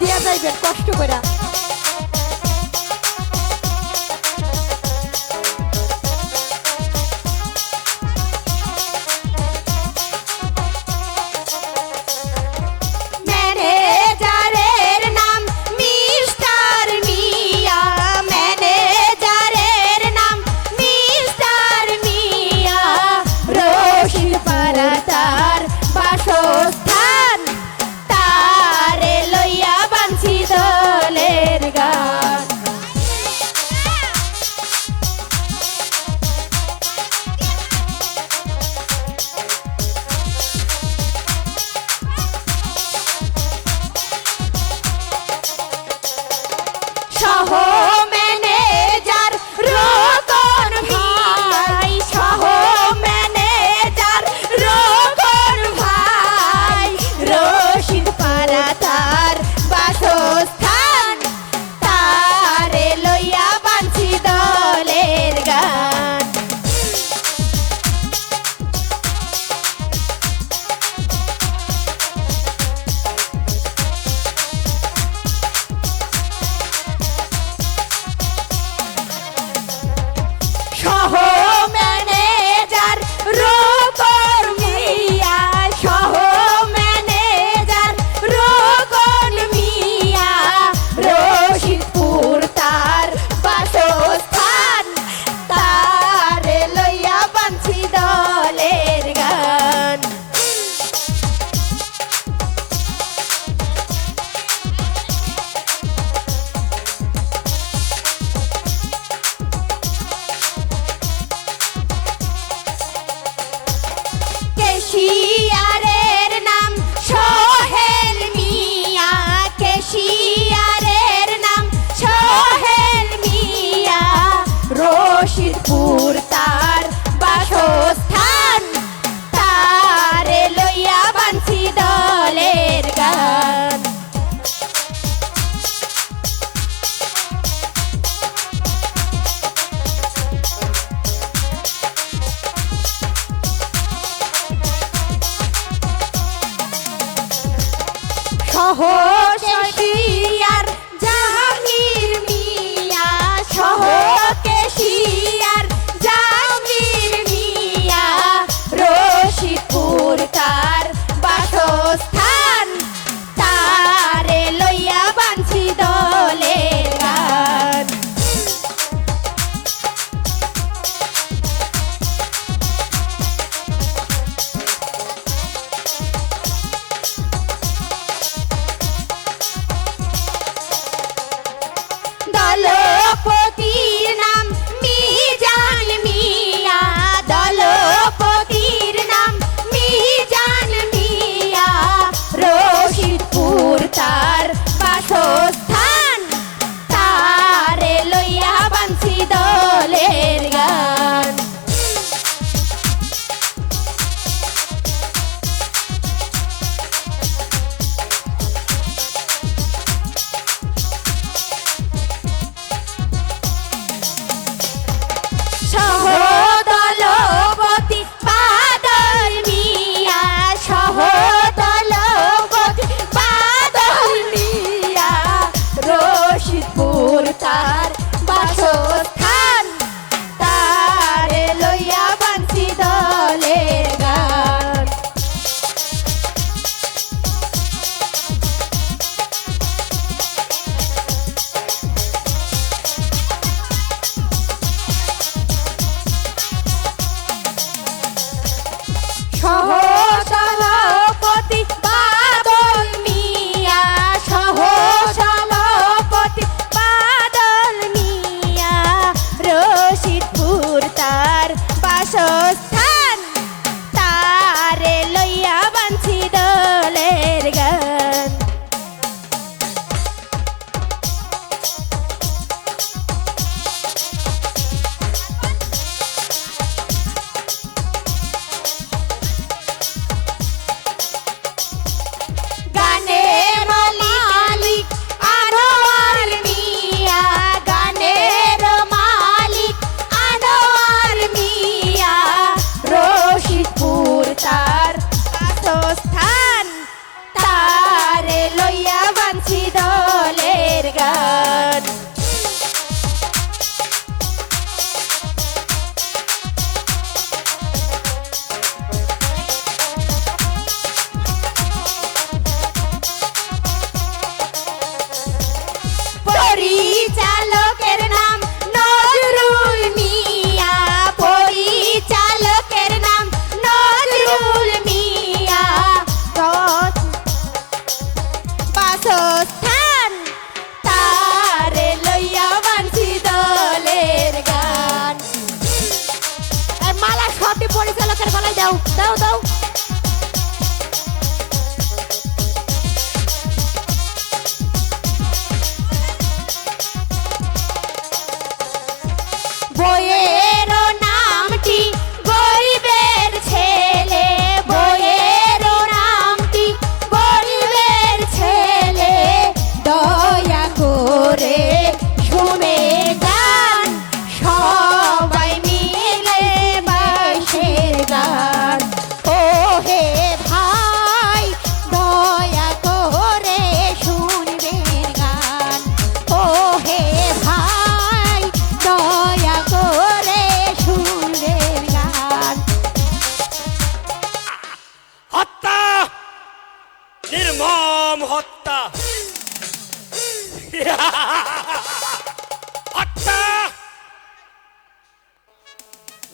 দিয়া যাইবেন কষ্ট করে। রশিদপুর তার বাসস্থান, তারে লইয়া বানছি দলের গান। সহকেশিয়ার জাহাঙ্গীর মিয়া, সহকেশিয়ার জাহাঙ্গীর মিয়া, রশিদপুর তার বাসস্থান, তারে লইয়া বানছি দলের গান। দলপতির নাম মিজান মিয়া, দলপতির নাম মিজান মিয়া, রশিদপুর তার বাসস্থান, তারে লইয়া বানছি দলের গান। দাও দাও দাও বইয়ের নামটি গরিবের ছেলে বইয়ের নামটি গরিবের ছেলে দয়া করে শুনে গান সবাই মিলে বাঁশের গান ও হে ভাই দয়া করে শুনবেন গান ও হে ভাই দয়া করে শুনবেন গান হত্যা, নির্মম হত্যা। হত্যা,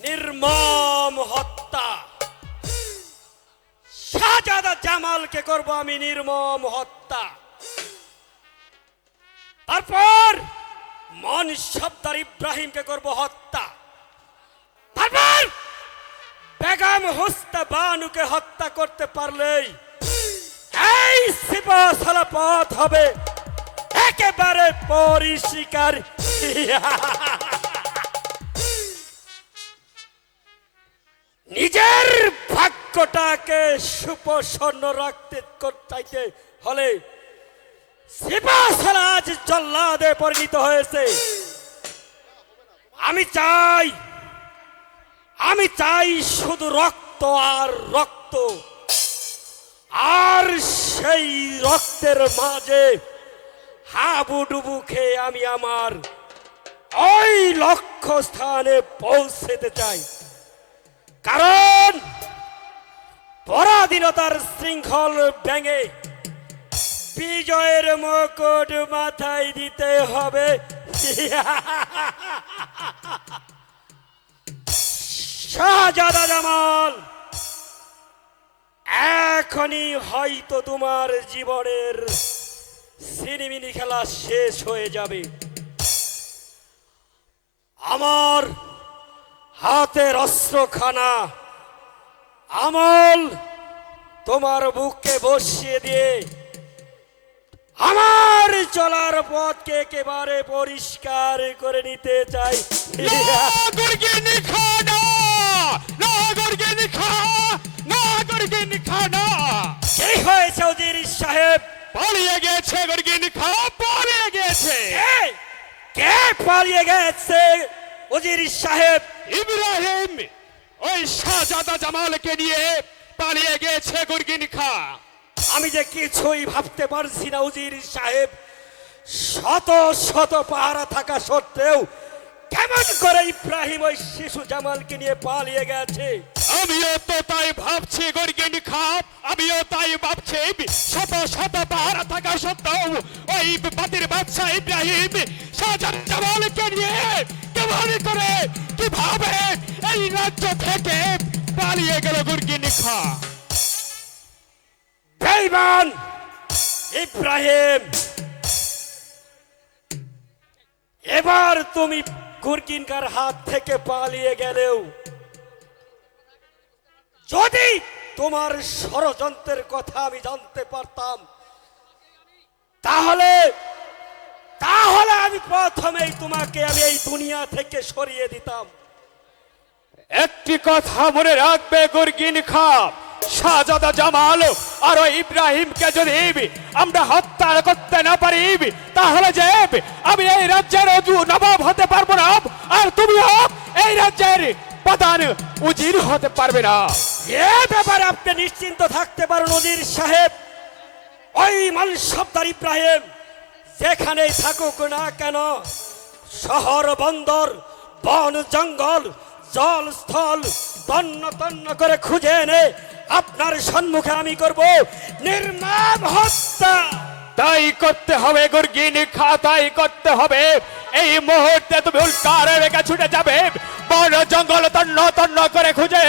নির্মম হত্যা। শাহজাদা জামালকে করব আমি নির্মম হত্যা। তারপর মনসবদার ইব্রাহিমকে করব হত্যা। তারপর বেগম হোসনা বানুকে হত্যা করতে পারলেই এই সিপাহসালা পথ হবে একেবারে পরিষ্কার। নিজের ভাগ্যটাকে সুপ্রসন্ন রাখতে চাইতে হলে সিপাহসালা আজ জল্লাদে পরিণত হয়েছে। আমি চাই শুধু রক্ত আর রক্ত, আর সেই রক্তের মাঝে হাবুডুবু খেয়ে আমি আমার ওই লক্ষ্য স্থানে পৌঁছতে চাই। কারণ পরাধীনতার শৃঙ্খল ভেঙে বিজয়ের মুকুট মাথায় দিতে হবে। শাহজাদা জামাল, এখনই হয়তো তোমার জীবনের সিনেমিনি খেলা শেষ হয়ে যাবে। আমার হাতের অস্ত্রখানা আমল তোমার বুকে বসিয়ে দিয়ে আমার চলার পথকে একেবারে পরিষ্কার করে নিতে চাই। কি হয়েছে উজির সাহেব? পালিয়ে গেছে গর্গিন খা, পালিয়ে গেছে। কে পালিয়ে গেছে উজির সাহেব? ইব্রাহিম ওই শাহজাদা জামালকে নিয়ে পালিয়ে গেছে গর্গিন খা। আমি যে কিছুই ভাবতে পারছি না উজির সাহেব। শত শত পাহারা থাকা সত্ত্বেও কেমন করে ইব্রাহিম ওই শিশু জামালকে নিয়ে পালিয়ে গেছে? আমিও তো তাই ভাবছি গর্গিন খা, আমিও তাই ভাবছি। শত শত পাহারা থাকা সত্ত্বেও ওই বাতির বাদশা ইব্রাহিম শাহজাদা জামালকে নিয়ে কেমন করে কিভাবে এই রাজ্য থেকে পালিয়ে গেল গর্গিন খা? বেঈমান ইব্রাহিম, এবার তুমি গুরকিনকার হাত থেকে পালিয়ে গেলেও যদি তোমার ষড়যন্ত্রের কথা আমি জানতে পারতাম তাহলে আমি প্রথমেই তোমাকে আমি এই দুনিয়া থেকে সরিয়ে দিতাম। একটি কথা মনে রাখবে গর্গিন খা, শাহজাদা জামাল আর ওই ইব্রাহিমকে যদি আমরা হত্যা করতে না পারি তাহলে যে আমি এই রাজ্যের নবাব হতে পারবো না, আর তুমিও এই রাজ্যের প্রধান উজির হতে পারবে না। এ ব্যাপারে আপনি নিশ্চিন্ত থাকতে পারেন উজির সাহেব। ওই মানসবদার ইব্রাহিম যেখানেই থাকুক না কেন, শহর বন্দর বন জঙ্গল জল স্থল তন্ন তন্ন করে খুঁজে এনে আপনার সম্মুখে আমি করব নির্মম হত্যা। তাই করতে হবে গর্গিন খা, তাই করতে হবে। এই মুহূর্তে তুমি উল্কার বেগে ছুটে যাবে, বন জঙ্গল তন্ন তন্ন করে খুঁজে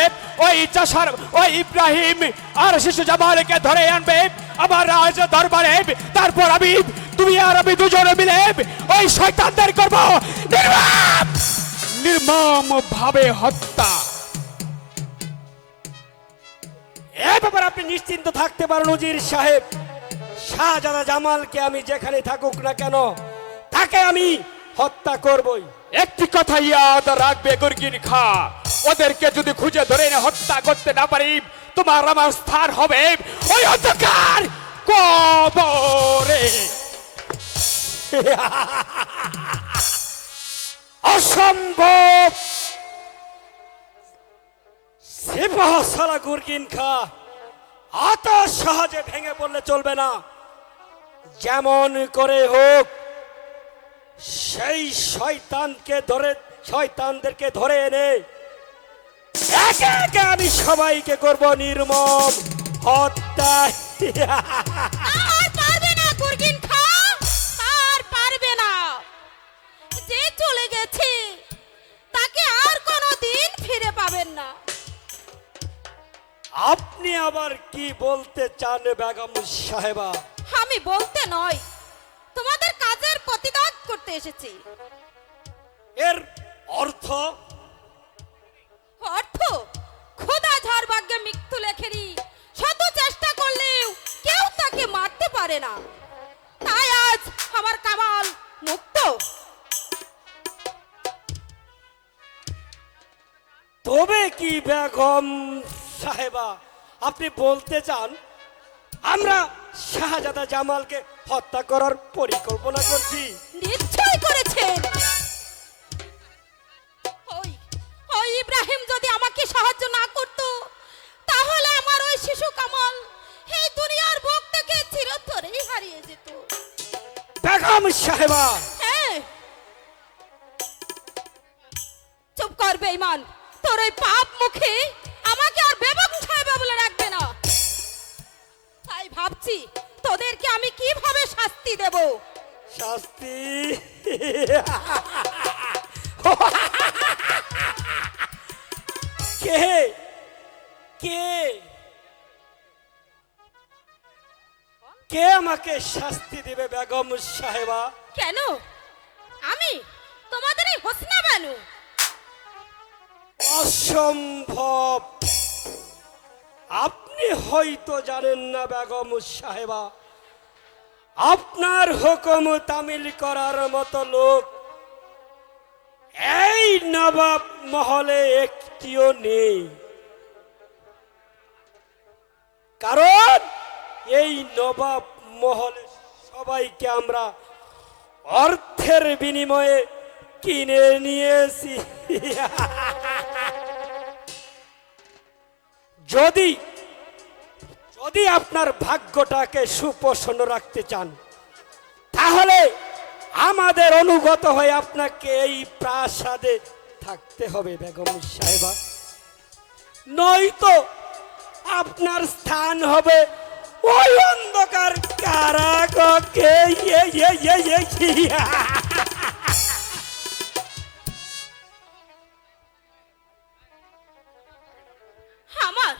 ওই চাষার ওই ইব্রাহিম আর শিশু জামালকে ধরে আনবে আমার রাজ দরবারে। তারপর আমি তুমি আর আমি দুজনে মিলে ওই শয়তানদের করব নির্মম ভাবে হত্যা। এই ব্যাপারে আপনি নিশ্চিন্ত থাকতে পারেন উজির সাহেব, শাহজাদা জামালকে আমি যেখানে থাকুক না কেন তাকে আমি হত্যা করবই। একটি কথা ইয়াদ রাখবে গুরগিন খা, ওদেরকে যদি খুঁজে ধরে এনে হত্যা করতে না পারি, তোমার আমার স্থান হবে ওই অন্ধকার কবরে। অসম্ভব! সিপাহ সালা গুরগিন খা অত সহজে ভেঙে পড়লে চলবে না। যেমন করে হোক সেই শয়তানদেরকে ধরে এনে একে একে আমি সবাইকে করব নির্মম হত্যা। আর পারবে না গুরগিন খা, আর পারবে না। যে চলে গেছে তাকে আর কোনোদিন ফিরে পাবেন না। আপনি আবার কি বলতে চান বেগম সাহেবা? আমি বলতে নয়, তোমাদের কাজের প্রতিবাদ করতে এসেছি। এর অর্থ? অর্থ খোদা ঝড় ভাগ্যে মৃত্যু লেখেনি, শত চেষ্টা করলেও কেউ তাকে মারতে পারে না। তাই আজ আমার কামাল মুক্ত। তবে কি বেগম সাহেবা আপনি বলতে চান আমরা শাহজাদা জামালকে হত্যা করার পরিকল্পনা করছি? নিশ্চয় করেছেন। ওই ওই ইব্রাহিম যদি আমাকে সাহায্য না করত, তাহলে আমার ওই শিশু কামাল এই দুনিয়ার বুক থেকে চিরতরেই হারিয়ে যেত। বেগম সাহেবা! হ্যাঁ, চুপ কর বেঈমান। তোর ওই পাপ মুখে আমাকে আর বেগম সাহেবা বলে রাখবে না। তাই ভাবছি তোদেরকে আমি কিভাবে শাস্তি দেব। শাস্তি? কে কে কে আমাকে শাস্তি দিবে বেগম সাহেবা? কেন? আমি তোমাদের এই হোসনা বানু? অসম্ভব! আপনি হয়তো জানেন না বেগম সাহেবা, আপনার হুকুম তামিল করার মতো লোক এই নবাব মহলে একটিও নেই। কারণ এই নবাব মহলে সবাইকে আমরা অর্থের বিনিময়ে কিনে নিয়েছি। যদি যদি আপনার ভাগ্যটাকে সুপ্রসন্ন রাখতে চান, তাহলে আমাদের অনুগত হয়ে আপনাকে এই প্রাসাদে থাকতে হবে বেগম সাহেবা, নয়তো আপনার স্থান হবে ওই অন্ধকার কারাগারে। আমার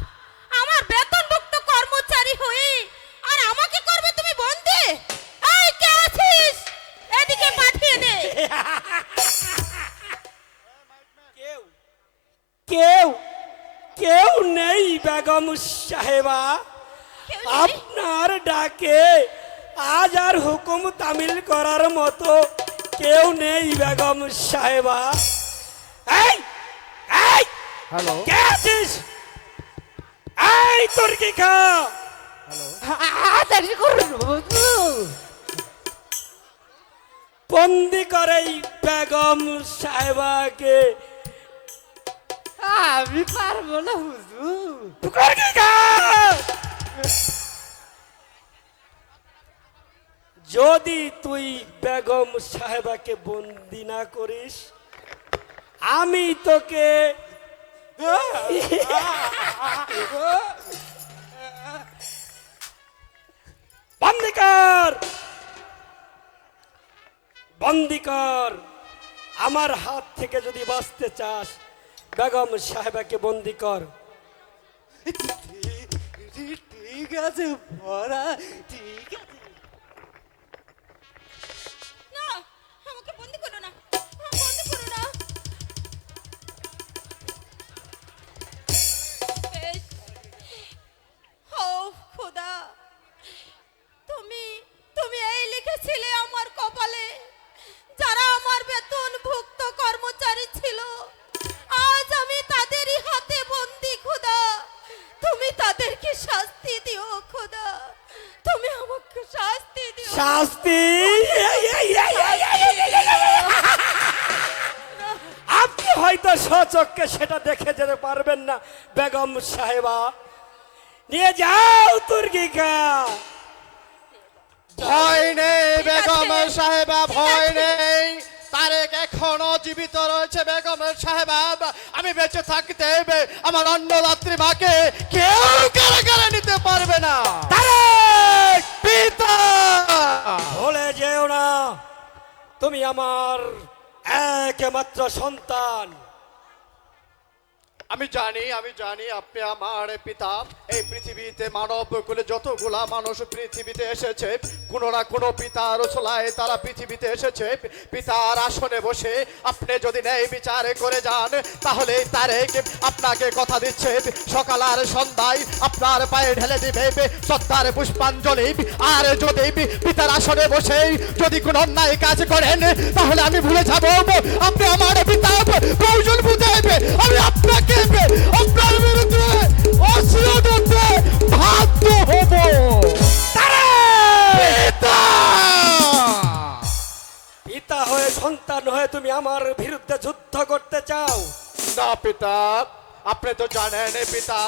আমার বেতনভুক্ত কর্মচারী হয়ে আর আমাকে করবে তুমি বন্দী? এই কে আছিস? এদিকে পাঠিয়ে দে। কেউ কেউ কেউ নেই বেগম সাহেবা, কেউ নেই? আপনার ডাকে আজ আর হুকুম তামিল করার মতো কেউ নেই বেগম সাহেবা। এই এই হ্যালো, কে আছিস? এই তুর্কি খা, বন্দি করে এই বেগম সাহেবাকে। আমি পারবো না হুজুর। তুর্কি খা! যদি তুই বেগম সাহেবাকে বন্দি না করিস, আমি তোকে বন্দি কর, বন্দি কর। আমার হাত থেকে যদি বাঁচতে চাস, বেগম সাহেবাকে বন্দি কর। ঠিক আছে পড়া, ঠিক আছে। না, আমাকে বন্দি করো না, বন্দি করো না। বেশ, শাস্তি আপনি হয়তো স্বচক্ষে সেটা দেখে যেতে পারবেন না বেগম সাহেবা। নিয়ে যাও তুর্গিকা। ভয় নেই বেগম আছে। সাহেবা, ঠিক ভয় আছে। নেই। তারেক এখনো জীবিত রয়েছে বেগম সাহেবা। আমি বেঁচে থাকতে আমার অন্য রাত্রি মাকে কেউ কারাগারে নিতে পারবে না। তারেক! পিতা! ভুলে যেও না তুমি আমার একমাত্র সন্তান। আমি জানি আপনি আমার পিতা। এই পৃথিবীতে মানব কুলে যতগুলা মানুষ পৃথিবীতে এসেছে, কোনো না কোনো পিতার রচনায় তারা পৃথিবীতে এসেছে। পিতার আসনে বসে আপনি যদি ন্যায় বিচার করে যান, তাহলে তারেক আপনাকে কথা দিচ্ছে সকাল আর সন্ধ্যায় আপনার পায়ে ঢেলে দিবে শ্রদ্ধার পুষ্পাঞ্জলি। আর যদি পিতার আসনে বসে যদি কোনো অন্যায় কাজ করেন, তাহলে আমি ভুলে যাব আপনি আমার পিতা। প্রয়োজন বুঝে আমি আপনাকে আপনার বিরুদ্ধে অস্ত্র ধরতে বাধ্য হব। পিতা! পিতা হয়ে সন্তান হয়ে তুমি আমার বিরুদ্ধে যুদ্ধ করতে চাও? না পিতা, আপনি তো জানেন পিতা,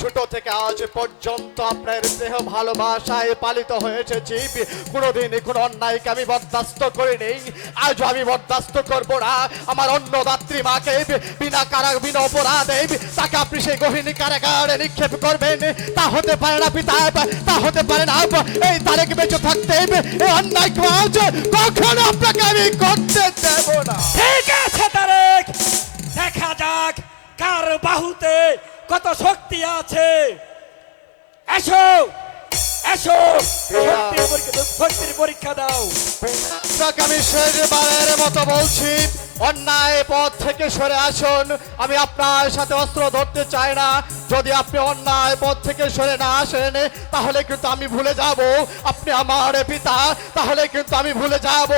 ছোট থেকে আজ পর্যন্ত আপনার স্নেহ ভালোবাসায় পালিত হয়েছে। কোনোদিন কোনো অন্যায়কে আমি বরদাস্ত করিনি, আজ আমি বরদাস্ত করব না। আমার অন্য দাত্রী মাকে বিনা অপরাধে তাকে আপনি সেই গহীন কারাগারে নিক্ষেপ করবেন, তা হতে পারে না পিতা, তা হতে পারে না। এই তারেক বেঁচে থাকতে এই অন্যায় কাজ কখনো আপনাকে আমি করতে দেব না। ঠিক আছে তারেক, দেখা যাক কার বাহুতে কত শক্তি আছে। এসো এসো, শক্তির পরীক্ষা দাও। আপনাকে আমি শেষবারের মতো বলছি, অন্যায় পথ থেকে সরে আসুন। আমি আপনার সাথে অস্ত্র ধরতে চাই না। যদি আপনি অন্যায় পথ থেকে সরে না আসেন, তাহলে কিন্তু আমি ভুলে যাব আপনি আমার পিতা। তাহলে কিন্তু আমি ভুলে যাব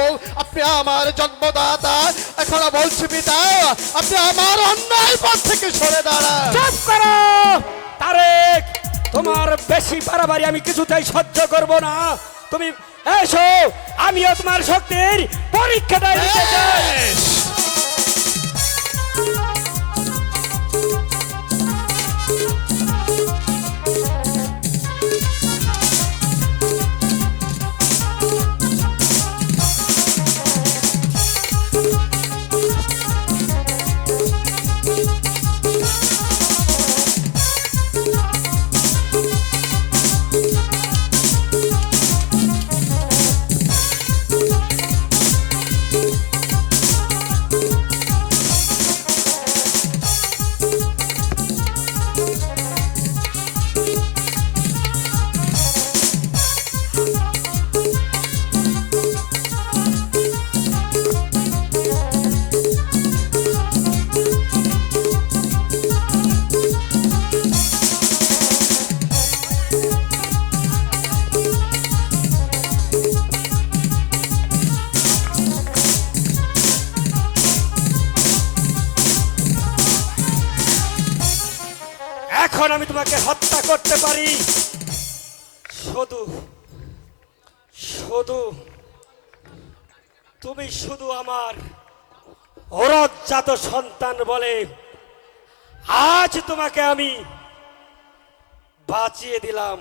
আপনি আমার জন্মদাতা। এখনো বলছি পিতা, আপনি আমার অন্যায় পথ থেকে সরে দাঁড়ান। চুপ করো তারেক, তোমার বেশি বাড়াবাড়ি আমি কিছুতেই সহ্য করব না। তুমি এসো, আমিও তোমার শক্তির পরীক্ষাটা দিতে চাই। এখন আমি তোমাকে হত্যা করতে পারি, শুধু শুধু তুমি শুধু আমার অরজাত সন্তান বলে আজ তোমাকে আমি বাঁচিয়ে দিলাম।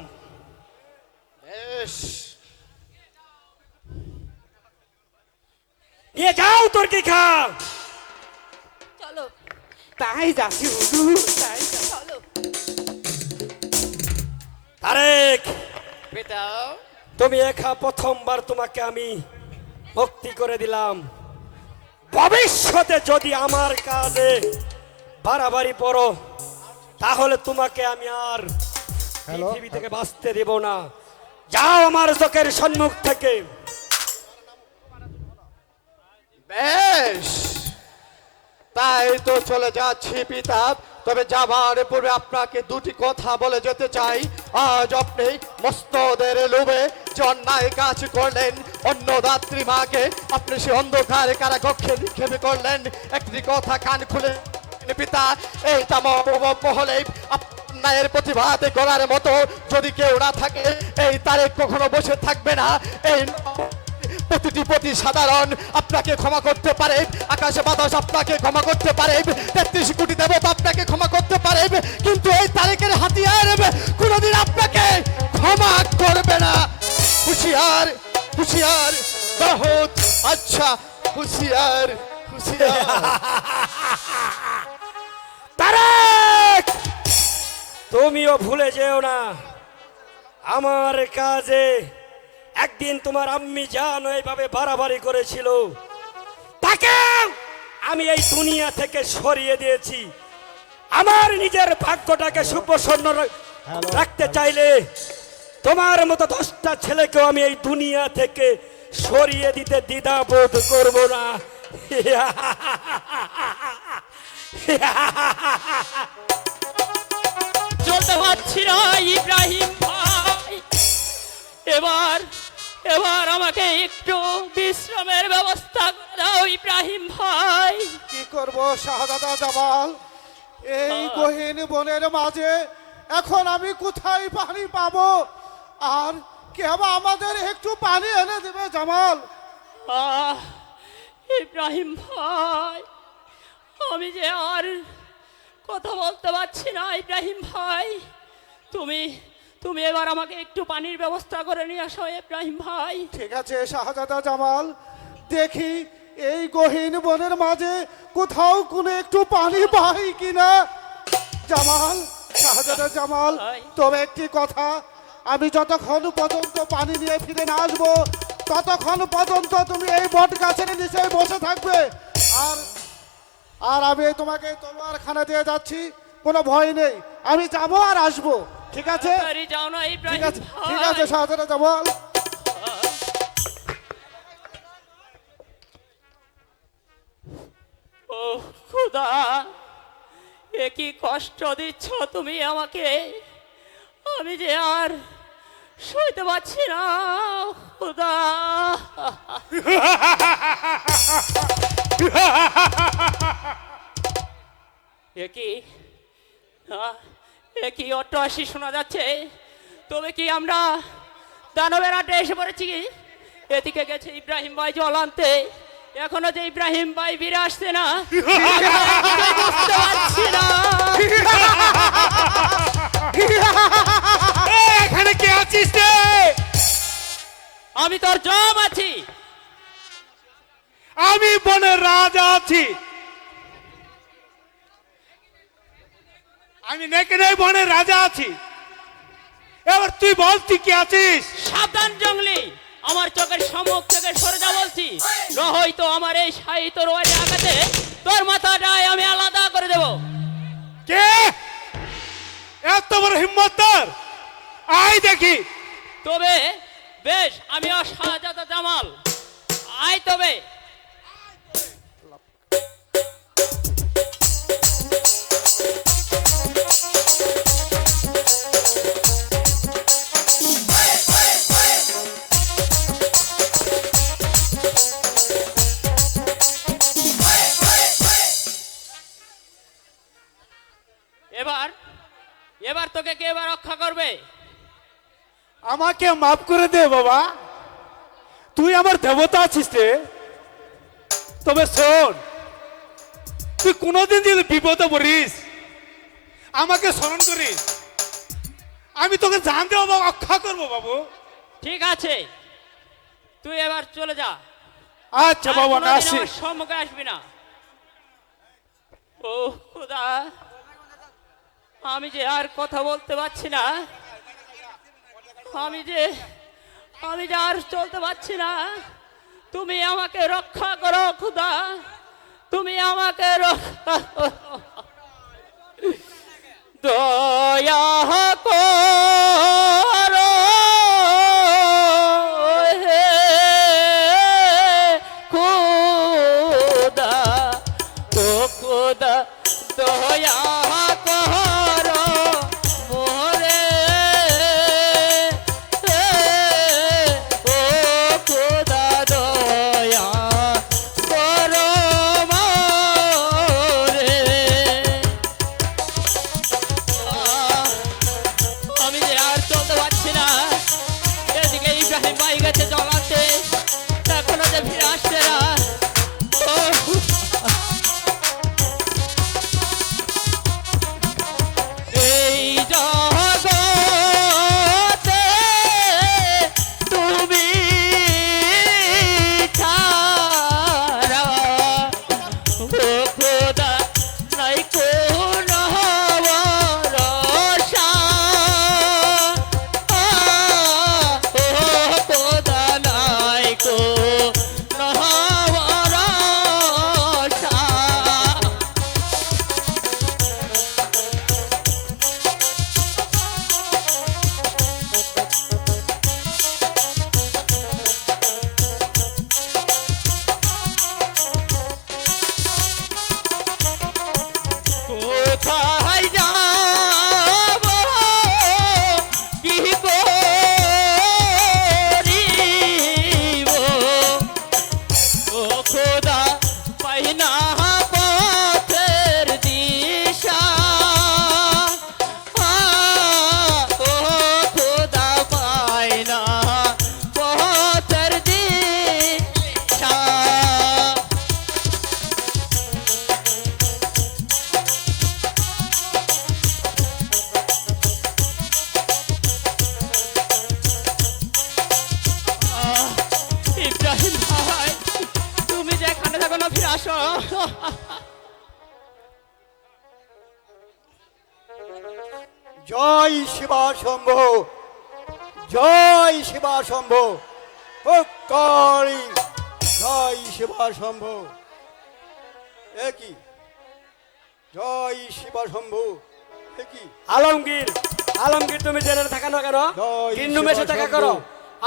বেশ, নিয়ে যাও তুর্কি খা। চলো তাই যাচ্ছি হুজুর, তাই যাচ্ছি। চলো। তারেক, পিতা। তুমি একা প্রথমবার তোমাকে আমি মুক্তি করে দিলাম। ভবিষ্যতে যদি আমার কাজে বাড়াবাড়ি পড়ো, তাহলে তোমাকে আমি আর পৃথিবী থেকে বাঁচতে দেব না। যাও আমার চোখের সম্মুখ থেকে। বেশ, তাই তো চলে যাচ্ছি পিতা। তবে যাবার পূর্বে আপনাকে দুটি কথা বলে যেতে চাই। আজ আপনি মস্তদের লোভে যে অন্যায় কাজ করলেন, অন্য দাত্রী মাকে আপনি সে অন্ধকার কারাকক্ষে নিক্ষেপ করলেন। একটি কথা কান খুলে পিতা, এই তাম মহলে অন্যায়ের প্রতিবাদ করার মতো যদি কেউ না থাকে, এই তারেক কখনো বসে থাকবে না। এই প্রতি সাধারণ আপনাকে ক্ষমা করতে পারে, আকাশে বাতাস আপনাকে ক্ষমা করতে পারে, 33 কোটি দেবতা আপনাকে ক্ষমা করতে পারে, কিন্তু এই তারেকের হাতিয়ার কোনোদিন আপনাকে ক্ষমা করবে না। হুঁশিয়ার, হুঁশিয়ার, বহুত আচ্ছা, হুঁশিয়ার, হুঁশিয়ার। তারেক, তুমিও ভুলে যেও না আমার কাজে একদিন তোমার আম্মি জান এইভাবে বাড়াবাড়ি করেছিল, তাকে আমি এই দুনিয়া থেকে সরিয়ে দিয়েছি। আমার নিজের ভাগ্যটাকে সুপ্রসন্ন রাখতে চাইলে তোমার মতো 10টা ছেলেকেও আমি এই দুনিয়া থেকে সরিয়ে দিতে দ্বিধা বোধ করব না। চলতে পারছি না ইব্রাহিম ভাই, এবার এবার আমাকে একটু বিশ্রামের ব্যবস্থা করে দাও ইব্রাহিম ভাই। কি করব শাহজাদা জামাল, এই গহীন বনের মাঝে এখন আমি কোথায় পানি পাবো? আর কেউ আমাদের একটু পানি এনে দেবে জামাল? আহ, ইব্রাহিম ভাই, আমি যে আর কথা বলতে পারছি না ইব্রাহিম ভাই, তুমি তুমি এবার আমাকে একটু পানির ব্যবস্থা করে নিয়ে আসো ইব্রাহিম ভাই। ঠিক আছে শাহজাদা জামাল, দেখি এই গহীন বনের মাঝে কোথাও কোনো একটু পানি পাই কিনা। জামাল, শাহজাদা জামাল, তবে একটি কথা, আমি যতক্ষণ পর্যন্ত পানি নিয়ে ফিরে না আসবো ততক্ষণ পর্যন্ত তুমি এই বট গাছের নিচে বসে থাকবে। আর আর আমি তোমাকে তলোয়ারখানা দিয়ে যাচ্ছি, কোনো ভয় নেই, আমি যাবো আর আসবো। ঠিক আছে, তাড়াতাড়ি যাও না ঠিক ইব্রাহিম আছে, ঠিক আছে ভাই। শাহজাদা জামাল। ও খুদা, এ কি কষ্ট দিচ্ছ তুমি আমাকে, আমি যে আর সইতে পারছি না খুদা। এ কি অট্টহাসি শোনা যাচ্ছে? তবে কি আমরা দানবের আটে এসে পড়েছি কি? এদিকে গেছে ইব্রাহিম ভাই জল আনতে, এখনো যে ইব্রাহিম ভাই ফিরে আসছে না, আমি কিছুই বুঝতে পারছি না। এখানে কে আছিস রে? আমি তোর জম আছি। আমি বনের রাজা আছি। আমি নেকে নেই বনের রাজা আছি। এবার তুই বল তুই কে আছিস? সাবধান জঙ্গলি, আমার চোখের সম্মুখ থেকে সরে যা বলছি, হয়তো আমার এই শাহী তরবারি আঘাতে তোর মাথাটাই আমি আলাদা করে দেব। কে? এত বড় হিম্মত তোর? আয় দেখি। তবে বেশ, আমি শাহজাদা জামাল, আয় তবে। এবার এবার তোকে কে এবার রক্ষা করবে? আমাকে মাফ করে দে বাবা, তুই আমার দেবতা আছিস রে। তবে শোন, তুই কোনোদিন যদি বিপদে পড়িস আমাকে স্মরণ করিস, আমি তোকে জান দেবো বাবা, রক্ষা করবো বাবু। ঠিক আছে, তুই এবার চলে যা। আচ্ছা আর বাবা, কোনোদিন আসি। আমার সম্মুখে আসবি না। ও খোদা, আমি যে আর কথা বলতে পারছি না, আমি যে আর চলতে পারছি না। তুমি আমাকে রক্ষা করো খোদা, তুমি আমাকে রক্ষা করো। দয়া করো হে খোদা, ও খোদা দয়া করো মোরে, ও খোদা দয়া করো মোরে। জয় শিবা শম্ভু, জয় শিবা শম্ভু, ও কালী, জয় শিবা শম্ভু। একই জয় শিবা শম্ভু, একই আলমগীর, আলমগীর তুমি জেনে থাকা না কেন? জয় কিন্নু মেশে শিবা দেখা শম্ভু, করো।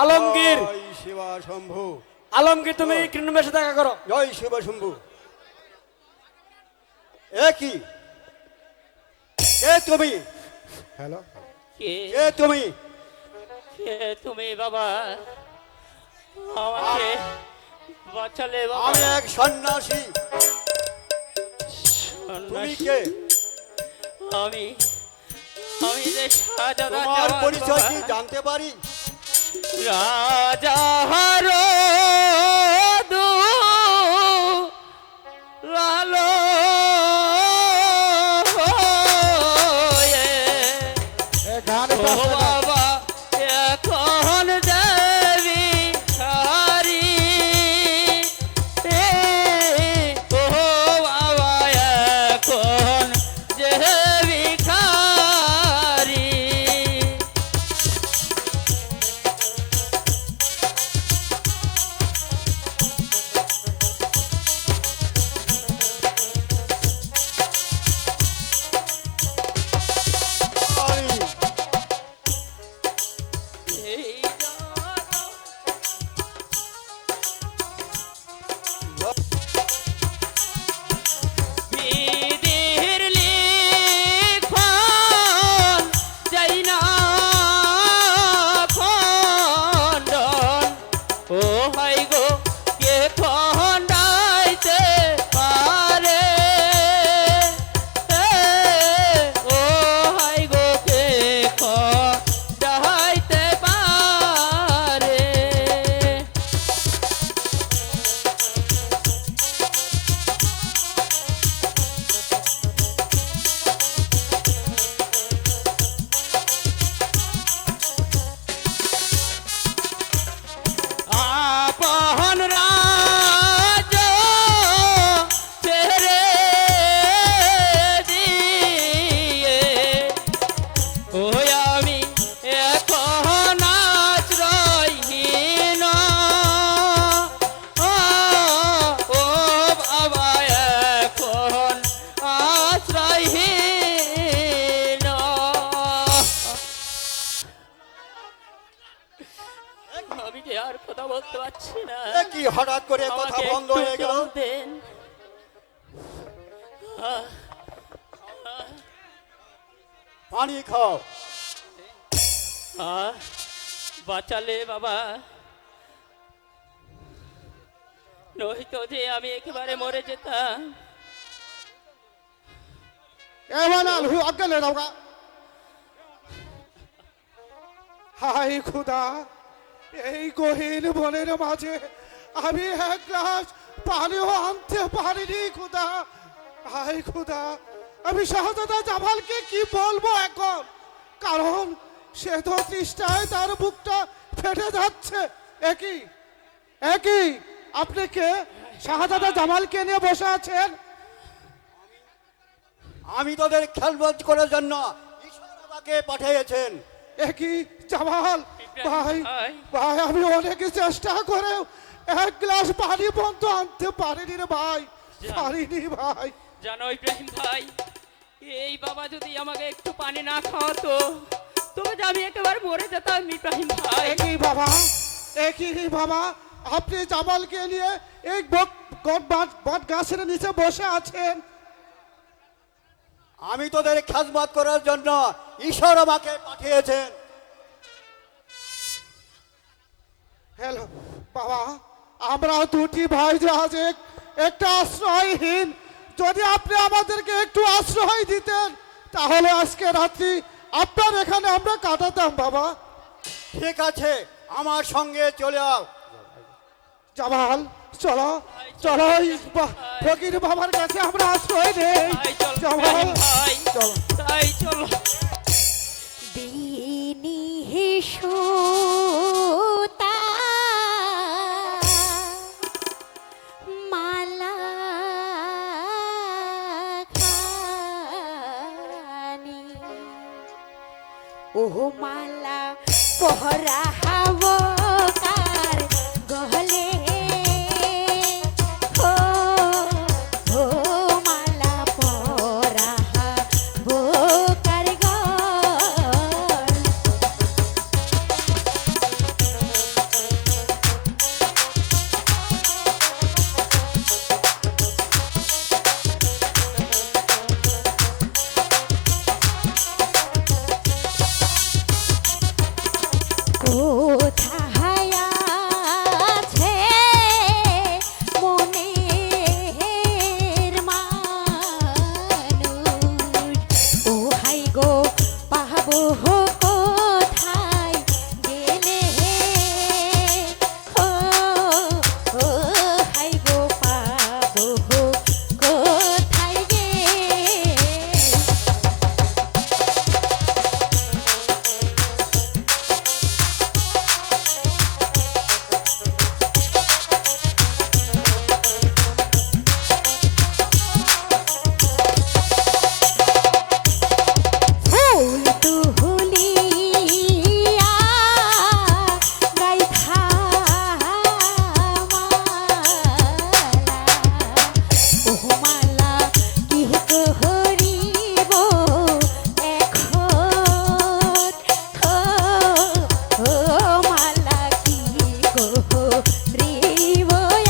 আলমগীর, জয় শিবা শম্ভু, আলমগীর তুমি কিন্নু মেশে দেখা করো। জয় শিবা শম্ভু। একই কে তুমি? হ্যালো, কে কে তুমি? কে তুমি বাবা? আমাকে বাঁচালে বাবা। আমি এক সন্ন্যাসী। তুমি কে? আমি আমি যে শাহজাদা তোমার জামাল পরিচয় কি বাবা। জানতে পারি? রাজা হারো দু লালো গান ও বাবা এখন দেবী হারি ও বাবা এখন দেবী হারি এই বিধির লিখন যাই না খণ্ডন ও হাই গো কে খণ্ডাইতে পারে ও হাই গো কে খণ্ডাইতে পারে আপন রাজ ছেড়ে দিয়ে ও আমি এখন আশ্রয়হীন ও বাবা এখন আশ্রয়হীন আমি যে আর কথা বলতে পারছি না এ কি হঠাৎ করে কথা আমাকে বন্ধ একটু হয়ে গেল? জল দেন। পানি খাও। বাঁচালে বাবা নয়তো যে আমি একেবারে মরে যেতাম এমানাল হু অজ্ঞান হয়ে যাওগা। হাই খুদা, এই গহীন বনের মাঝে আমি এক গ্লাস পানিও আনতে পারিনি খুদা। হাই খুদা, আমি শাহজাদা জামালকে কি বলবো এখন? কারণ সে তো তৃষ্ণায় তার বুকটা ফেটে যাচ্ছে। একই একই আপনি কে? শাহজাদা জামালকে নিয়ে বসে আছেন? আমি তোদের খেলবত করার জন্য ঈশ্বর আমাকে পাঠিয়েছেন। একই জামাল ভাই, ভাই। ভাই আমি অনেক চেষ্টা করেও এক গ্লাস পানি বন্ধ আনতে পারিনি রে ভাই, পারিনি ভাই। জানো ইব্রাহিম ভাই এই বাবা যদি আমাকে একটু পানি না খাওয়াতো তবে যে আমি একেবারে মরে যেতাম ইব্রাহিম ভাই একই বাবা, একই বাবা, আপনি জামালকে নিয়ে এই বট গাছের নিচে বসে আছেন। আমি তোদের খেদমত করার জন্য ঈশ্বর আমাকে পাঠিয়েছেন। হ্যালো বাবা, আমরা দুটি ভাই যে আজ একটা আশ্রয়হীন, যদি আপনি আমাদেরকে একটু আশ্রয় দিতেন তাহলে আজকে রাত্রি আপনার এখানে আমরা কাটাতাম বাবা। ঠিক আছে, আমার সঙ্গে চলে আও। জামাল চলো চলো, এই ফকির বাবার কাছে আমরা আশ্রয় নেই। ভাই চল জামাল ইব্রাহিম ভাই চলো। তাই চলো দিনী সুতা মালা মালা পহরা হাবো কার গহলে ও মালা পহরা হাবো কার গহলে কোথায় আছে মনের মানুষ ও হাই গো পাবো কোথায় গেলে ও হাই গো পাবো কোথায় গেলে ফুল তুলিয়া গাইথা মালা ও মালা কি করিব এখন ও মালা কি করিব এখন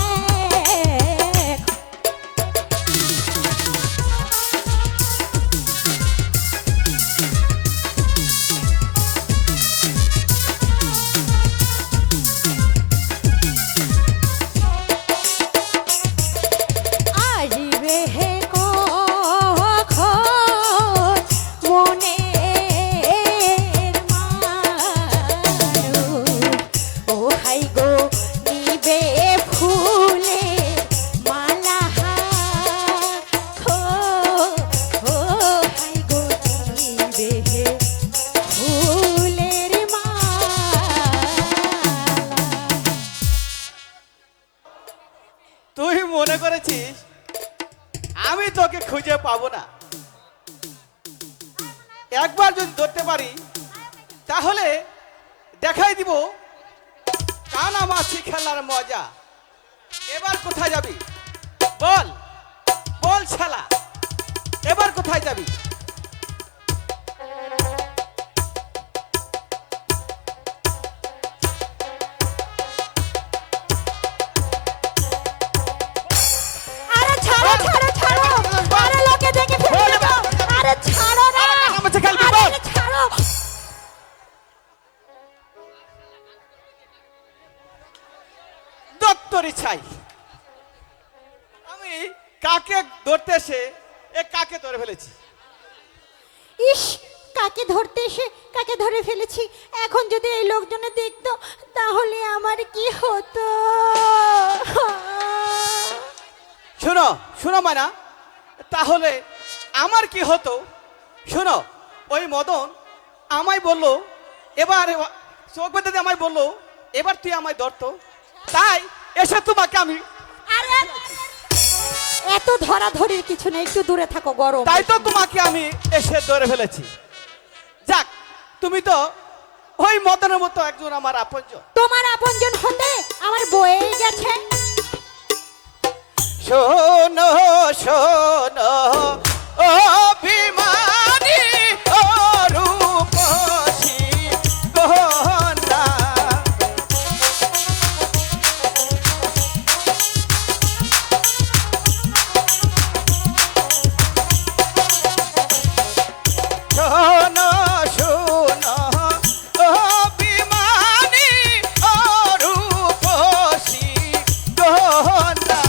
আসবে হে কখন মনের মানুষ ও হাই গো নিবে ফুলে মালা ও হাই গো নিবে ফুলের মালা তুই মনে করেছিস আমি তোকে খুঁজে পাবো না? একবার যদি ধরতে পারি তাহলে দেখাই দিব কানা মাছি খেলার মজা। এবার কোথায় যাবি বল, বল শালা, এবার কোথায় যাবি? আরে ছাড়ো ছাড়ো ছাড়ো আরে লোকে দেখে ফেলে দেবো আরে ছাড়ো না আমাকে খেলবি আরে বল। ছাড়ো দত্তরি ছাই, আমি কাকে ধরতে এসে কাকে ধরে ফেলেছি। ইস কাকে ধরতে এসে কাকে ধরে ফেলেছি। এখন যদি এই লোকজনে দেখতো তাহলে আমার কি হতো। শোনো শোনো মানা, তাহলে আমার কি হতো শোনো। ওই মদন আমায় বললো এবার চোখ বেঁধে দিয়ে আমায় বললো এবার তুই আমায় ধরতো, তাই এসে তোমাকে আমি, আরে এত ধরাধরির কিছু নেই, একটু দূরে থাকো, গরম। তাই তো তোমাকে আমি এসে ধরে ফেলেছি। যাক, তুমি তো ওই মদনের মতো একজন আমার আপনজন। তোমার আপনজন হতে আমার বয়ে গেছে। শোনো শোনো অভিমানী ও রূপসী কন্যা, শোনো শোনো অভিমানী ও রূপসী কন্যা,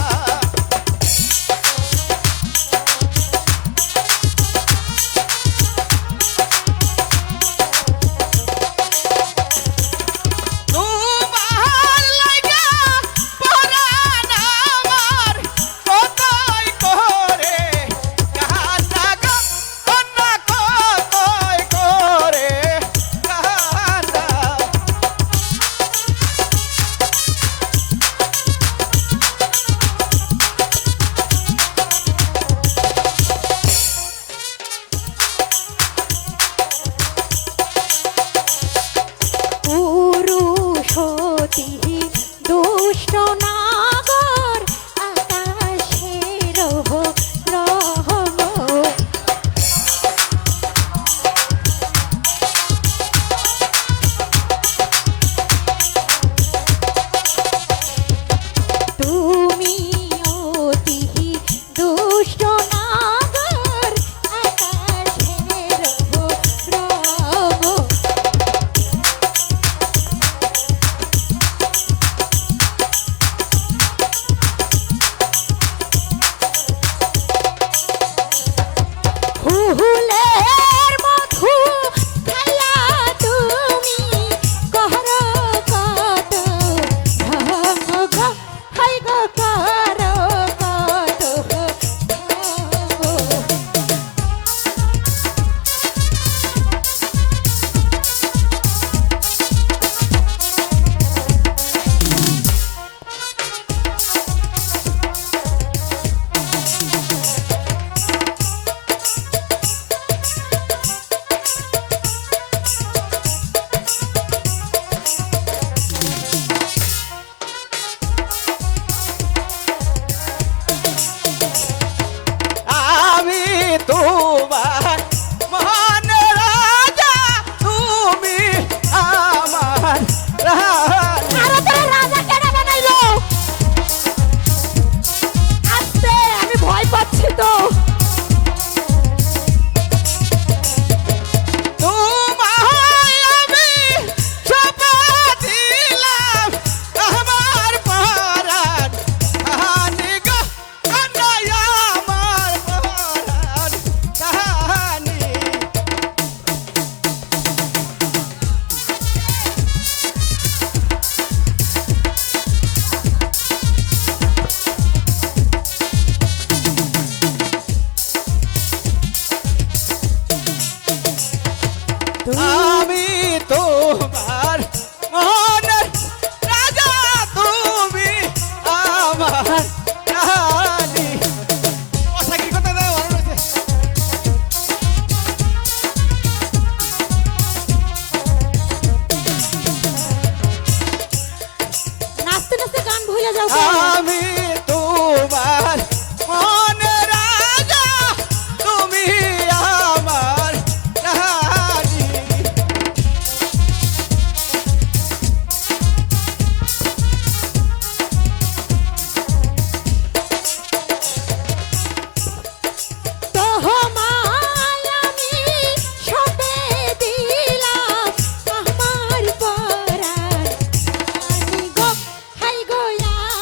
ভুলে যাও কেন? আমি তোমার মনে রাজা, তুমি আমার রানী। তোমায় আমি সঁপে দিলাম আমার পরাণ। খানি গো, হাই গো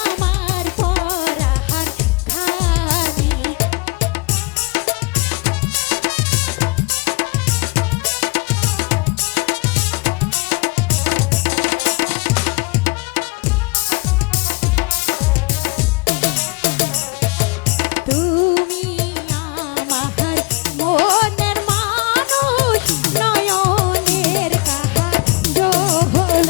আমার পরাণ খানি। তুমি আমার মনের মানুষ, নয়নের কাজল।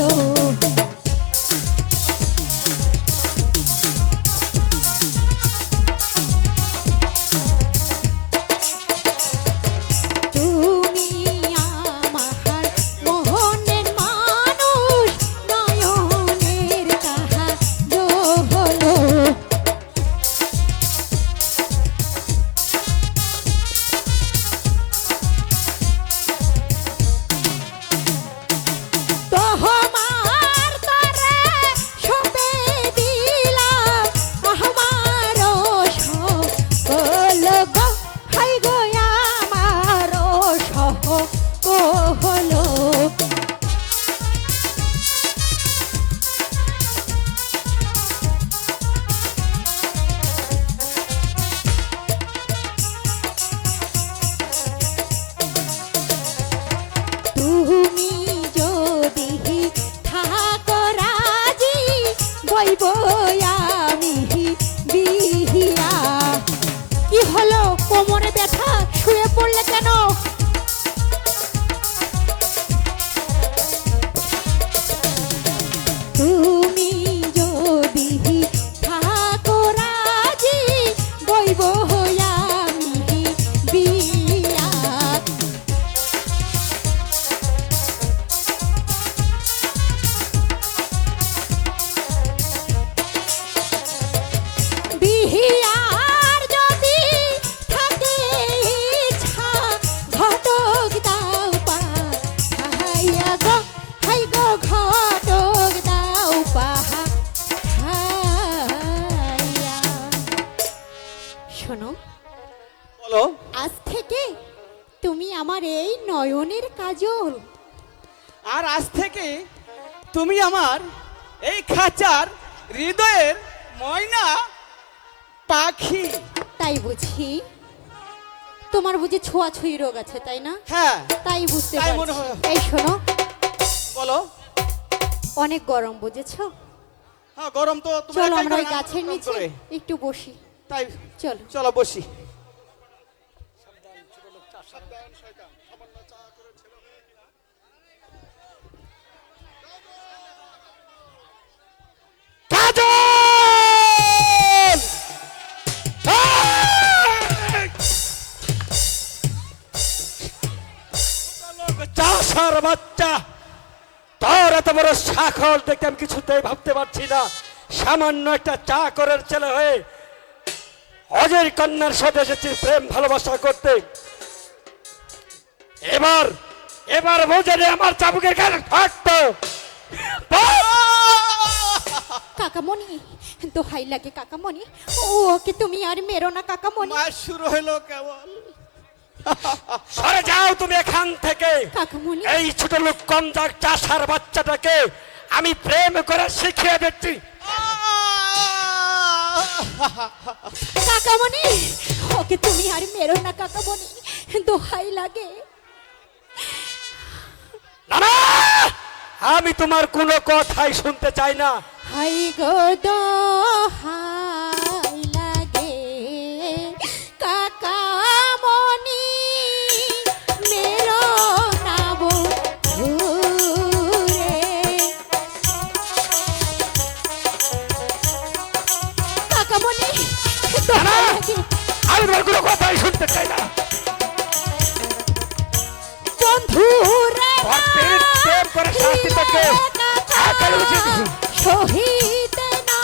তুমি আমার মনের মানুষ, নয়নের কাজল। তোমার তরে সঁপে দিলাম আমার সকল গো, হাই গো আমার সকল। তুমি যদি থাকো রাজি, বইব আমি বিহিয়া। কি হলো, কোমরে ব্যথা, শুয়ে পড়লে কেন? তুমি যদি থাকো রাজি, বইব আমি বিয়া। বিহিয়ার যদি থাকে ইচ্ছা, ঘটক দাও পাহাইয়া গো, হাই গো ঘটক দাও পাহাইয়া। শোনো, বলো। আজ থেকে তুমি আমার এই নয়নের কাজল। আর আজ থেকে তুমি আমার এই খাঁচার হৃদয়ের ময়না পাখি। তাই বুঝি? তোমার বুঝি ছোঁয়াছুঁই রোগ আছে, তাই না? হ্যাঁ, তাই বুঝতে তাই মনে পারছি। হয়। এই শোনো, বলো। অনেক গরম, বুঝেছো? হ্যাঁ, গরম তো তুমি চলো একাই আমরা ওই করো না, গাছের গরম নিচে করে। একটু বসি। তাই চলো। চলো বসি। কাজল! চাষার বাচ্চা, তোর এত বড় সাখর দেখে আমি কিছুতেই ভাবতে পারছি না। সামান্য একটা চাকরের ছেলে হয়ে অজয় কন্যার সাথে এসেছি প্রেম ভালোবাসা করতে। এবার এবার বোঝে রে আমার চাবুকের গায়ে থাকতো। কাকামণি, দোহাই লাগে কাকামণি, ওকে তুমি আর মেরো না কাকামণি। মাস শুরু হলো কেবল। সরে যাও তুমি এখান থেকে। কাকামণি, এই ছোট লোক কমজাক চাষার বাচ্চাটাকে আমি প্রেম করে শিখিয়ে দিচ্ছি। কাকামণি, ওকে তুমি আর মেরো না কাকামণি, দোহাই লাগে। না না, আমি তোমার কোনো কথাই শুনতে চাই না। হাই গো দোহাই লাগে কাকামণি, মেরো না বন্ধুরে। কাকামণি, দোহাই লাগে। আমি তোমার কোনো কথাই শুনতে চাই না। বন্ধুরে তোর প্রেম করে শাস্তি তোকে একাই উচিত। সহিতে না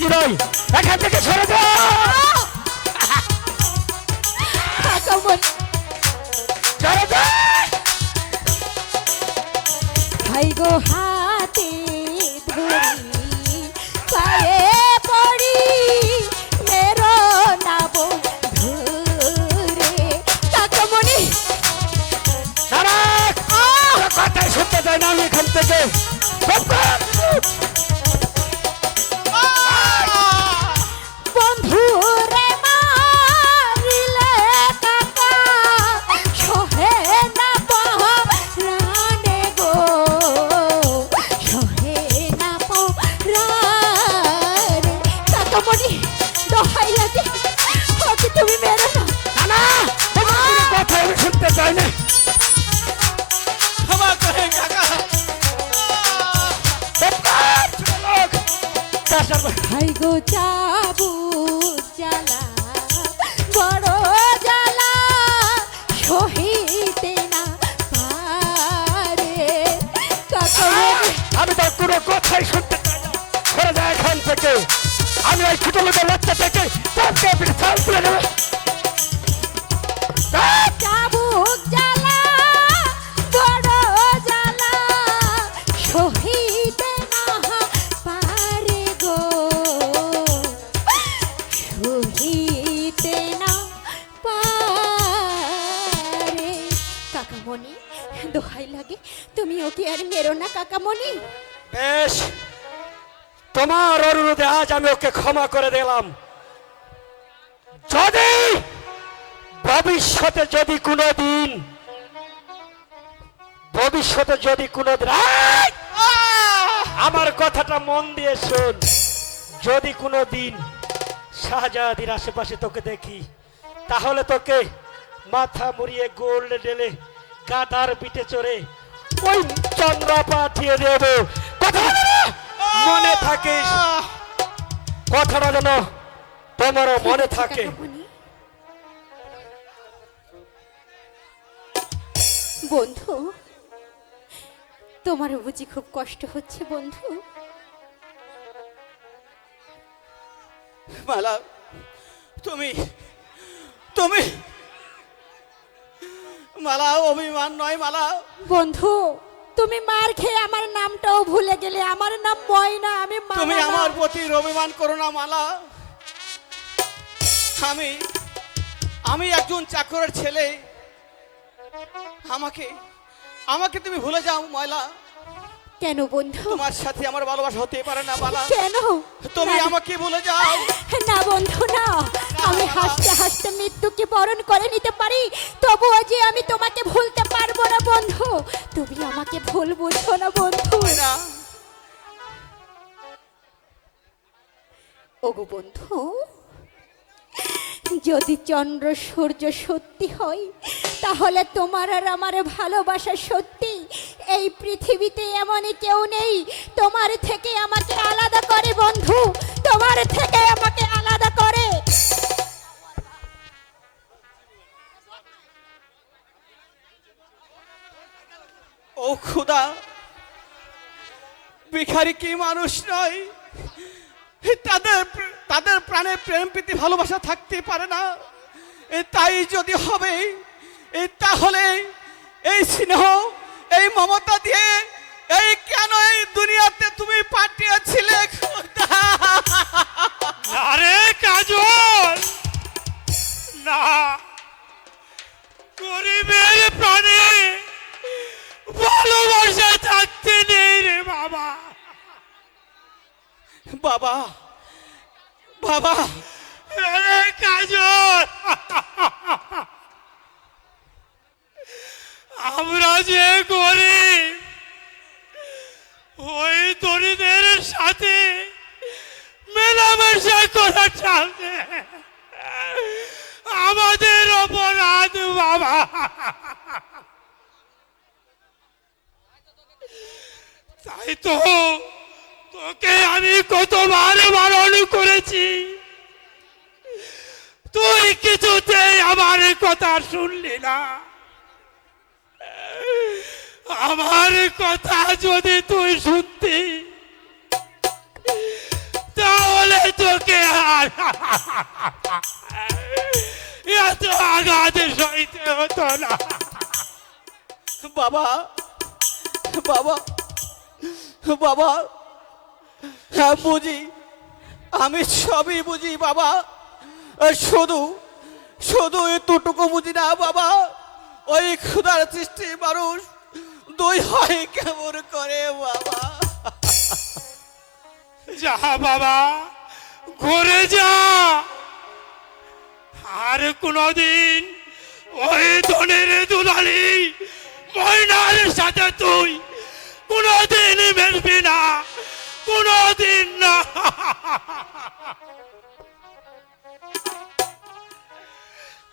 রাজি নই, এখান থেকে সরে যাও, কাকামণি সরে যাও। ভাই গো হাতে ধরি পায়ে পড়ি মেরো নাব ধরে কাকামণি দাঁড়া, তোর কথাই শুনতে চাই না আমি এখান থেকে। বন্ধু রে মারিলে কাকা সহে না পরানে গো সহে না পরানে কাকামণি দোহাই লাগে ওকে তুমি মেরো না না, তোমার কোনো কথা আমি শুনতে চাই না। ক্ষমা করে কাকা। ভাই গো যাবো জ্বালা বড় জ্বালা সহিতে না পারে কাকামণি আমি তোর কোনো কথাই শুনতে চাই না, সরে যা এখান থেকে। আমি ওই ছোট লোকের বাচ্চা থেকে তোকে বিশাল তুলে নেবে। চাবুক জ্বালা বড় জ্বালা সহিতে না পারে গো সহিতে না পারে কাকামণি দোহাই লাগে তুমি ওকে আর মেরো না কাকামণি বেশ, তোমার অনুরোধে আজ আমি ওকে ক্ষমা করে দিলাম। যদি ভবিষ্যতে যদি কোনোদিন এই! আমার কথাটা মন দিয়ে শোন, যদি কোনোদিন শাহজাদির আশেপাশে তোকে দেখি তাহলে তোকে মাথা মুড়িয়ে গোল্ড ঢেলে গাদার পিঠে চড়ে ওই চন্দ্রা পাঠিয়ে দেব। কথা মনে থাকিস, কথাটা যেন তোমারও মনে থাকে। কাকামণি বন্ধু তোমার বুঝি খুব কষ্ট হচ্ছে বন্ধু মালা, তুমি তুমি মালা, অভিমান নয় মালা। বন্ধু তুমি মার খেয়ে আমার নামটাও ভুলে গেলে আমার নাম ময়না আমি তুমি মালা না। আমার প্রতি অভিমান করো না মালা। আমি একজন চাকরের ছেলে, আমাকে আমাকে তুমি ভুলে যাও ময়লা। কেন বন্ধু তোমার সাথে আমার ভালোবাসা হতে পারে না মালা। কেন তুমি না, আমাকে ভুলে যাও। না বন্ধু না, আমি হাসতে হাসতে মৃত্যুকে বরণ করে নিতে পারি, তবুও যে আমি তোমাকে ভুলতে পারবো না বন্ধু। তুমি আমাকে ভুল বুঝো না বন্ধু। না, ওগো বন্ধু, যদি চন্দ্র সূর্য সত্যি হয় তাহলে তোমার আর আমার ভালোবাসা সত্যি। এই পৃথিবীতে এমনই কেউ নেই তোমার থেকে আমাকে আলাদা করে বন্ধু, তোমার থেকে আমাকে আলাদা করে। ও খুদা, ভিখারি কি মানুষ নয়? তাদের প্রাণে প্রেম প্রীতি ভালোবাসা থাকতে পারে না। তাই যদি হবে তাহলে এই স্নেহ এই মমতা দিয়ে এই কেন এই দুনিয়াতে তুমি পাঠিয়েছিলে খুদা? আরে কাজল, না, গরিবের প্রাণে ভালোবাসা থাকতে নেই রে বাবা। বাবা, বাবা, আরে কাজল, আমরা যে গরিব, ওই দরিদ্রের সাথে মেলামেশা করা চালে আমাদের অপরাধ বাবা। তাই তো তোকে আমি কতবার বারণ করেছি, তুই কিছুতেই আমার কথা শুনলি না। আমার কথা যদি তুই শুনতি তাহলে তোকে আর এত আঘাত সইতে হতো না। বাবা বাবা বাবা, হ্যাঁ বুঝি, আমি সবই বুঝি বাবা, শুধু শুধু এতটুকু বুঝি না বাবা, ওই ক্ষুধার সৃষ্টি মানুষ দুই হয় কেমন করে বাবা। যা বাবা, ঘুরে যা, আর কোনদিন ওই ধনের দুলালি ময়নার সাথে তুই কোনদিন মেলবি না, কোনদিন না।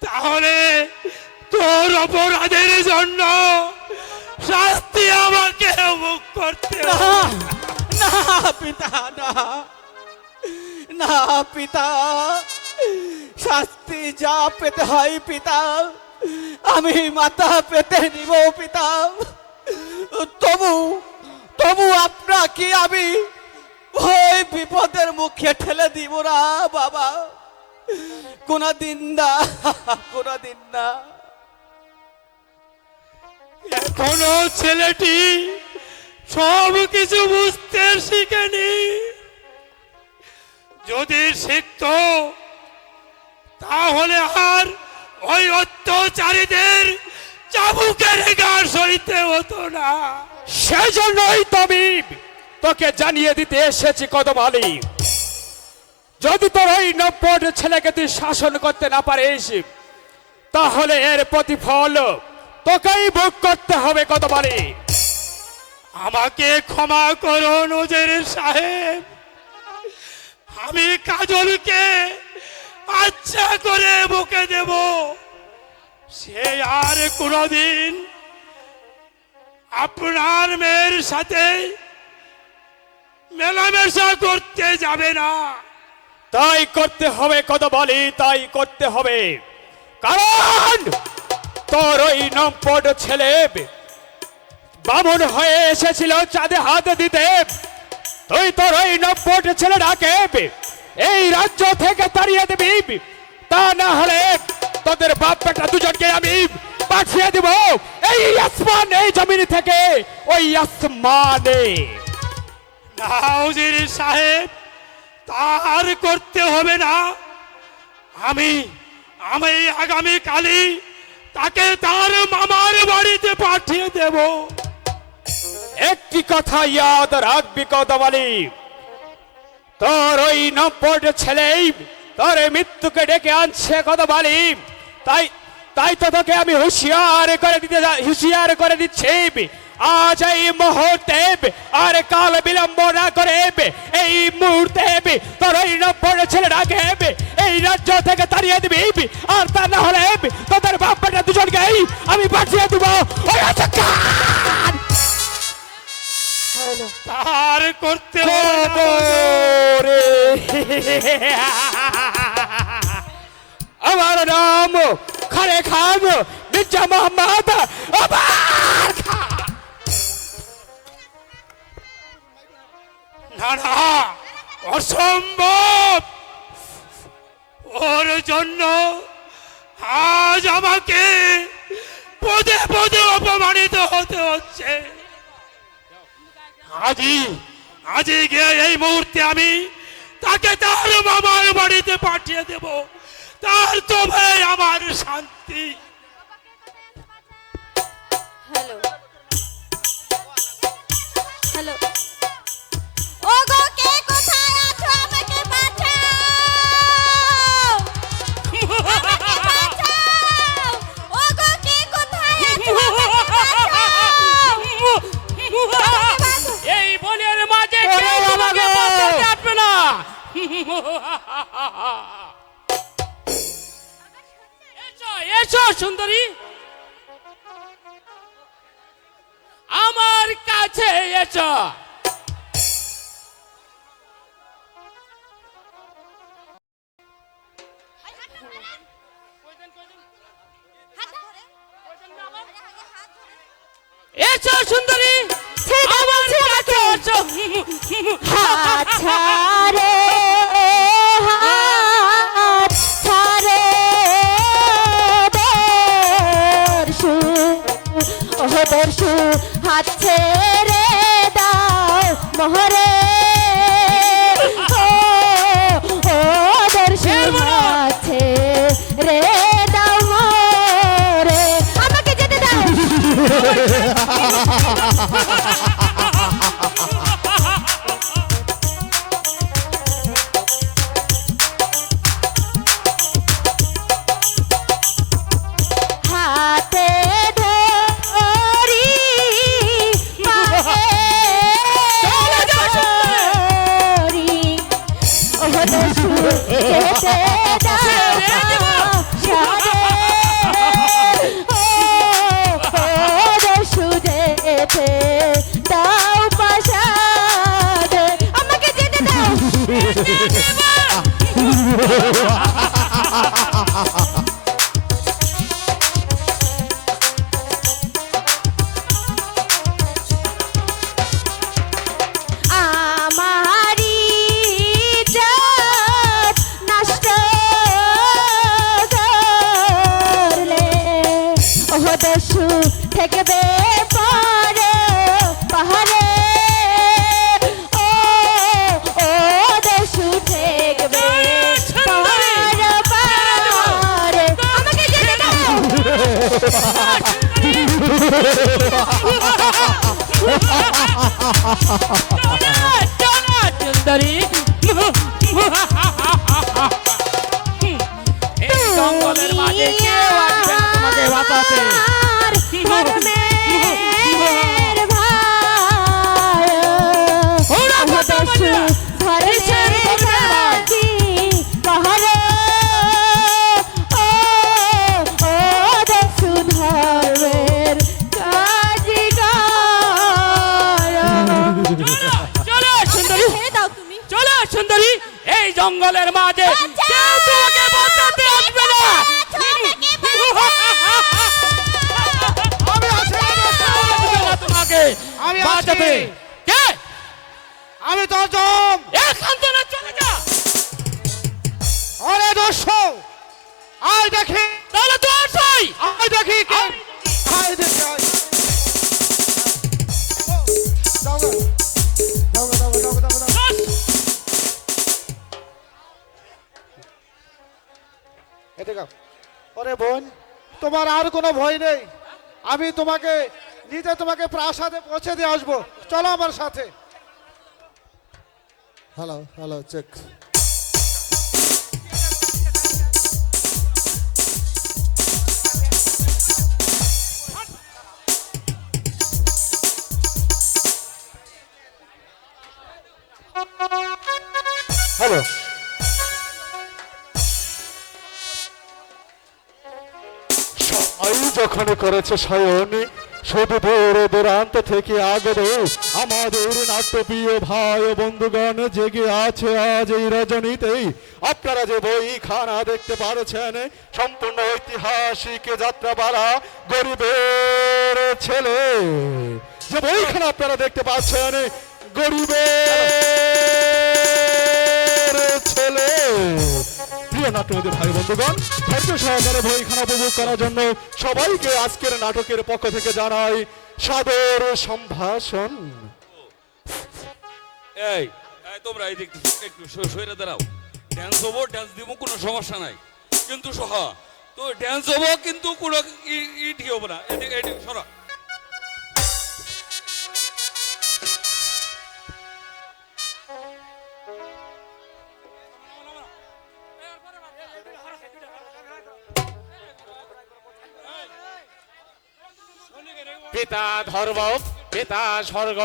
তাহলে তোর অপরাধের জন্য শাস্তি আমাকে ভোগ করতে হবে। না পিতা, না না পিতা, শাস্তি যা পেতে হয় পিতা আমি মাথা পেতে নিব পিতা, তবু তবু আপনাকে আমি ওই বিপদের মুখে ঠেলে দিব না বাবা, কোনদিন না, কোনদিন না। এখনো ছেলেটি সব কিছু বুঝতে শিখেনি, যদি শিখত তাহলে আর ওই অত্যাচারীদের চাবুকের গা সইতে হতো না। সেজন্যই তবিব তোকে জানিয়ে দিতে এসেছি কদম আলী, যদি তোর ওই নব্বট ছেলেকে তুই শাসন করতে না পারিস তাহলে এর প্রতিফল তোকেই ভোগ করতে হবে কদম আলী। আমাকে ক্ষমা করো নজর সাহেব, আমি কাজলকে আচ্ছা করে বকে দেব, সে আর কোনদিন আপনার মেয়ের সাথে মেলামেশা করতে যাবে না। তাই করতে হবে কদম আলী, তাই করতে হবে, কারণ তোর ওই নম্পট ছেলে বামুন হয়ে এসেছিল চাঁদে হাত দিতে, তুই তোর ওই নব্বট ছেলেটাকে এই রাজ্য থেকে তাড়িয়ে দিবি, তা না হলে তোদের বাপ বেটা দুজনকে আমি পাঠিয়ে দিব এই আসমান, এই জমিন থেকে ওই আসমানে। নাউজির সাহেব, তার করতে হবে না, আমি আমি আগামী কালই তাকে তার মামার বাড়িতে পাঠিয়ে দেব। একটি কথা ইয়াদ রাখবি কদম আলী, তোর ওই নব্বট ছেলেই তোর মৃত্যুকে ডেকে আনছে কদম আলী, তাই তাই তো তোকে আমি হুঁশিয়ার করে দিচ্ছি, আজ এই মুহূর্তে আর কাল বিলম্ব না করে এই মুহূর্তে তোর ওই নব্বট ছেলেটাকে এই রাজ্য থেকে তাড়িয়ে দিবি, আর তা না হলে তোদের বাপ বেটা দুজনকেই আমি পাঠিয়ে দিব ওই রাজ্যকার। তার করতে হবে। আমার নাম খারে খান মির্জা মোহাম্মদ আবার খান। না না, অসম্ভব, ওর জন্য আজ আমাকে পদে পদে অপমানিত হতে হচ্ছে। আজই গিয়ে এই মুহূর্তে আমি তাকে তার মামার বাড়িতে পাঠিয়ে দেব, তার তবে আমার শান্তি। হ্যালো হ্যালো, ওগো কে কোথায় আছো, আমাকে বাঁচাও, আমাকে বাঁচাও, ওগো কে কোথায় আছো, আমাকে বাঁচাও। এই বনের মাঝে কেউ আমাকে বাঁচাতে আসবে না। এসো এসো সুন্দরী, আমার কাছে এসো। এসো সুন্দরী, আমার কাছে এসো। হাত ছাড়ো দস্যু হাত ছেড়ে দাও মোহরে ও দস্যু হাত ছেড়ে দাও মোরে আমাকে যেতে দাও হাতে ধরি মায়ে ধরি ও দস্যু যেতে দাও সাদে ও দস্যু যেতে দাও পাশাদে আমাকে যেতে দাও আমারি জাত নষ্ট করলে ও দস্যু ঠেকবে পরে পাহাড়ে ও দস্যু ঠেকবে পাহাড় পাহাড়ে আমাকে যেতে দাও সুন্দরী এই জঙ্গলের মাঝে কেউ আসবে না তোমাকে বাঁচাতে। আর ধর্মের ভাই ওরা ও দস্যু ধর্মের কাজী পাহাড়ে ও দস্যু ধর্মের কাজী চলো সুন্দরী, ছেড়ে দাও তুমি চলো সুন্দরী, এই জঙ্গলের মাঝে কেউ তোমাকে বাঁচাতে আসবে না। তোমাকে আমি আছি। বাঁচাতে কে? আমি তো জম এখান থেকে চলে যা। আরে দস্যু আয় দেখি তাহলে তো আসই। আয় দেখি কে আয় দেখি আয় দাও গো, দাও গো, দাও গো, দাও গো, দাও গো, দাও গো। এদিকে আও। ওরে বোন তোমার আর কোনো ভয় নেই, আমি তোমাকে নিজে তোমাকে প্রাসাদে পৌঁছে দিয়ে আসবো, চলো আমার সাথে। Hello hello check. হ্যালো যখন করেছে সায়ন শুধু দূর দূরান্ত থেকে আগত আমাদের নাট্যপ্রিয় ভাই ও বন্ধুগণ জেগে আছে আজ এই রজনীতেই। আপনারা যে বইখানা দেখতে পাচ্ছেন সম্পূর্ণ ঐতিহাসিক যাত্রাপালা গরিবের ছেলে, যে বইখানা আপনারা দেখতে পাচ্ছেন গরিবের ছেলে। প্রিয় নাট্যবাদী ভাই বন্ধুগণ, ধৈর্য সহকারে বইখানা উপভোগ করার জন্য সবাইকে আজকের নাটকের পক্ষ থেকে জানাই সাদর সম্ভাষণ। এই এই তোমরা এই দিক একটু সরে দাঁড়াও। ড্যান্স হবো, ড্যান্স দিব, কোনো সমস্যা নাই, কিন্তু সহা তো ড্যান্স হবো কিন্তু কোনো ঠিক হবো না। এদিকে সরা। পিতা ধর্ম, পিতা স্বর্গ,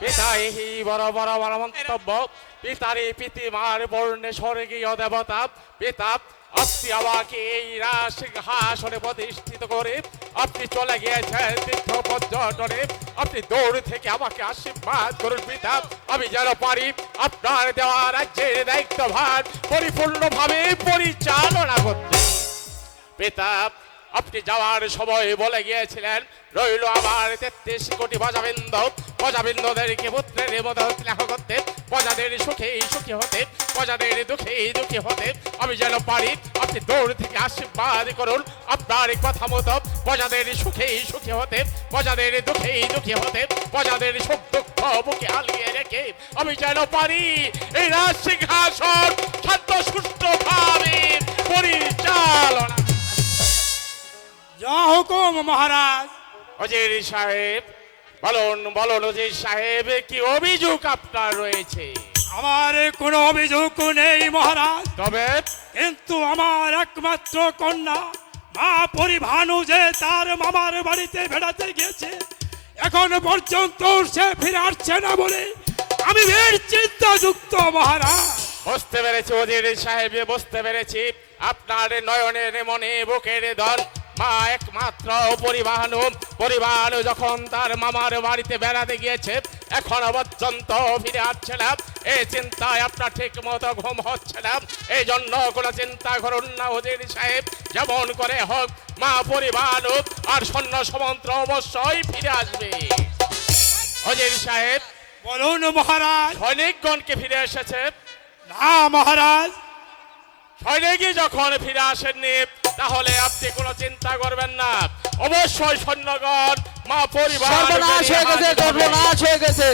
পিতা এহি বড় বড় বড় মন্তব্য, পিতারে পিতিমার বর্ণে স্বর্গীয় দেবতা, পিতা আপনি আমাকে এই রাজসিংহাসনে প্রতিষ্ঠিত করে আপনি চলে গিয়েছেন তীর্থ পর্যটনে, আপনি দূর থেকে আমাকে আশীর্বাদ করুন পিতা, আমি যেন পারি আপনার দেওয়া রাজ্যের দায়িত্বভার পরিপূর্ণভাবে পরিচালনা করতে। পিতা আপনি যাওয়ার সময় বলে গিয়েছিলেন রইল আমার 33 কোটি প্রজাবৃন্দদেরকে পুত্রের মতো স্নেহ করতে, প্রজাদের সুখে সুখী হতে, প্রজাদের দুঃখে দুঃখী হতে আমি যেন পারি আপনি দূর থেকে আশীর্বাদ করুন, আপনার কথা মতো প্রজাদের সুখেই সুখী হতে, প্রজাদের দুঃখেই দুঃখী হতে, প্রজাদের সুখ দুঃখ বুকে হালিয়ে রেখে আমি যেন পারি এই রাজ সিংহাসন শান্ত সুষ্ঠুভাবে পরিচালনা। যা হুকুম মহারাজ। অজির সাহেব বলুন বলুন অজির সাহেব, কি অভিযোগ আপনার রয়েছে? আমার কোনো অভিযোগ নেই মহারাজ, তবে কিন্তু আমার একমাত্র কন্যা মা পরিভানু যে তার মামার বাড়িতে বেড়াতে গিয়েছে, এখন পর্যন্ত সে ফিরে আসছে না বলে আমি বেশ চিন্তাযুক্ত মহারাজ। বুঝতে পেরেছি অজির সাহেব, বুঝতে পেরেছি আপনার নয়নের মনে বুকের ধন মা একমাত্র পরিবানু যখন তার মামার বাড়িতে বেড়াতে গিয়েছে এখনো পর্যন্ত ফিরে আসছে না, এই চিন্তায় আপনার ঠিক মতো ঘুম হচ্ছে না। এই জন্য কোনো চিন্তা করুন না অজির সাহেব, যেমন করে হোক মা পরিবানু আর সৈন্য সমন্ত্র অবশ্যই ফিরে আসবে। অজির সাহেব বলুন মহারাজ। সৈনিকগণকে ফিরে এসেছে? না মহারাজ, সৈনিকই যখন ফিরে আসেননি তাহলে আপনি কোনো চিন্তা করবেন না, অবশ্যই সৈন্যগণ মা পরিবার সর্বনাশ হয়ে গেছে, সর্বনাশ হয়ে গেছে।